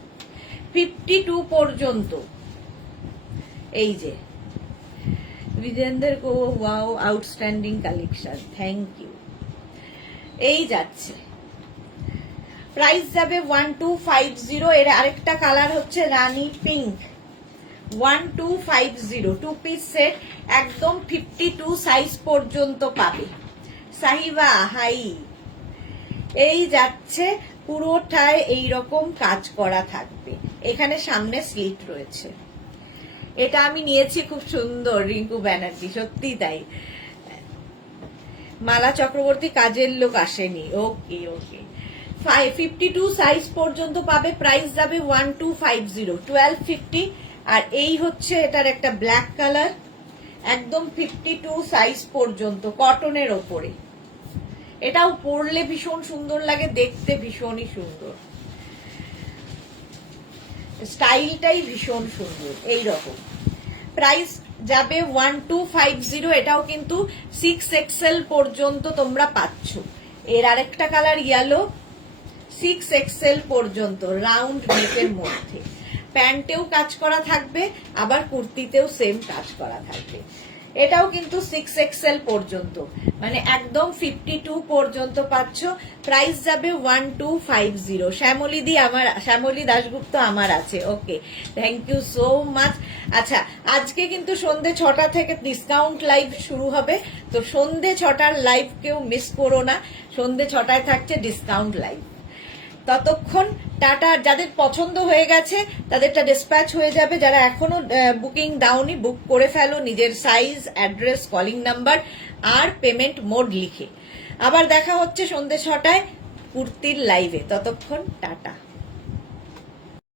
52 পর্যন্ত। এই যে বিজেন্দ্র কো wow, outstanding collection, thank you. এই যাচ্ছে, প্রাইস যাবে 1250। এর আরেকটা কালার হচ্ছে রানী পিঙ্ক, 1250, 2 পিস সেট, একদম 52 সাইজ পর্যন্ত পাবে। সাহিবা হাই। এই যাচ্ছে, পুরোটায় এইরকম কাজ করা থাকবে, এখানে সামনে স্লিট রয়েছে। এটা আমি নিয়েছি, খুব সুন্দর, রিঙ্কু ব্যানার্জি, সত্যি তাই। মালা চক্রবর্তী, কাজের লোক আসেনি, ওকে ওকে। 52 সাইজ পর্যন্ত পাবে, প্রাইস যাবে 1250, 1250। আর এই হচ্ছে এটার একটা ব্ল্যাক কালার, একদম 52 সাইজ পর্যন্ত, কটনের ওপরে। এটাও পরলে ভীষণ সুন্দর লাগে, দেখতে ভীষণই সুন্দর, স্টাইলটাই ভীষণ সুন্দর। এই রকম প্রাইস যাবে 1250। এটাও কিন্তু 6XL পর্যন্ত তোমরা পাচ্ছ। এর আরেকটা কালার ইয়েলো, 6XL পর্যন্ত, রাউন্ড নেকের মধ্যে। প্যান্টেও কাজ করা থাকবে, আবার কুর্তিতেও সেম কাজ করা থাকবে। এটাও কিন্তু 6XL পর্যন্ত, মানে একদম 52 পর্যন্ত পাচ্ছ। প্রাইস যাবে 1250। শ্যামলী আমার, শ্যামলী দাশগুপ্ত আমার আছে, ওকে, থ্যাংক ইউ সো মাচ। আচ্ছা, আজকে কিন্তু সন্ধ্যে 6টা থেকে ডিসকাউন্ট লাইভ শুরু হবে, তো সন্ধ্যে 6টার লাইভ কেউ মিস করো না, সন্ধ্যে 6টায় থাকছে ডিসকাউন্ট লাইভ। ততক্ষণ টাটা। যাদের পছন্দ হয়ে গেছে তাদেরটা ডিসপ্যাচ হয়ে যাবে, যারা এখনো বুকিং দাওনি বুক করে ফেলো, নিজের সাইজ, অ্যাড্রেস, কলিং নাম্বার আর পেমেন্ট মোড লিখে। আবার দেখা হচ্ছে সন্ধ্যে 6টায় কুর্তির লাইভে, ততক্ষণ টাটা।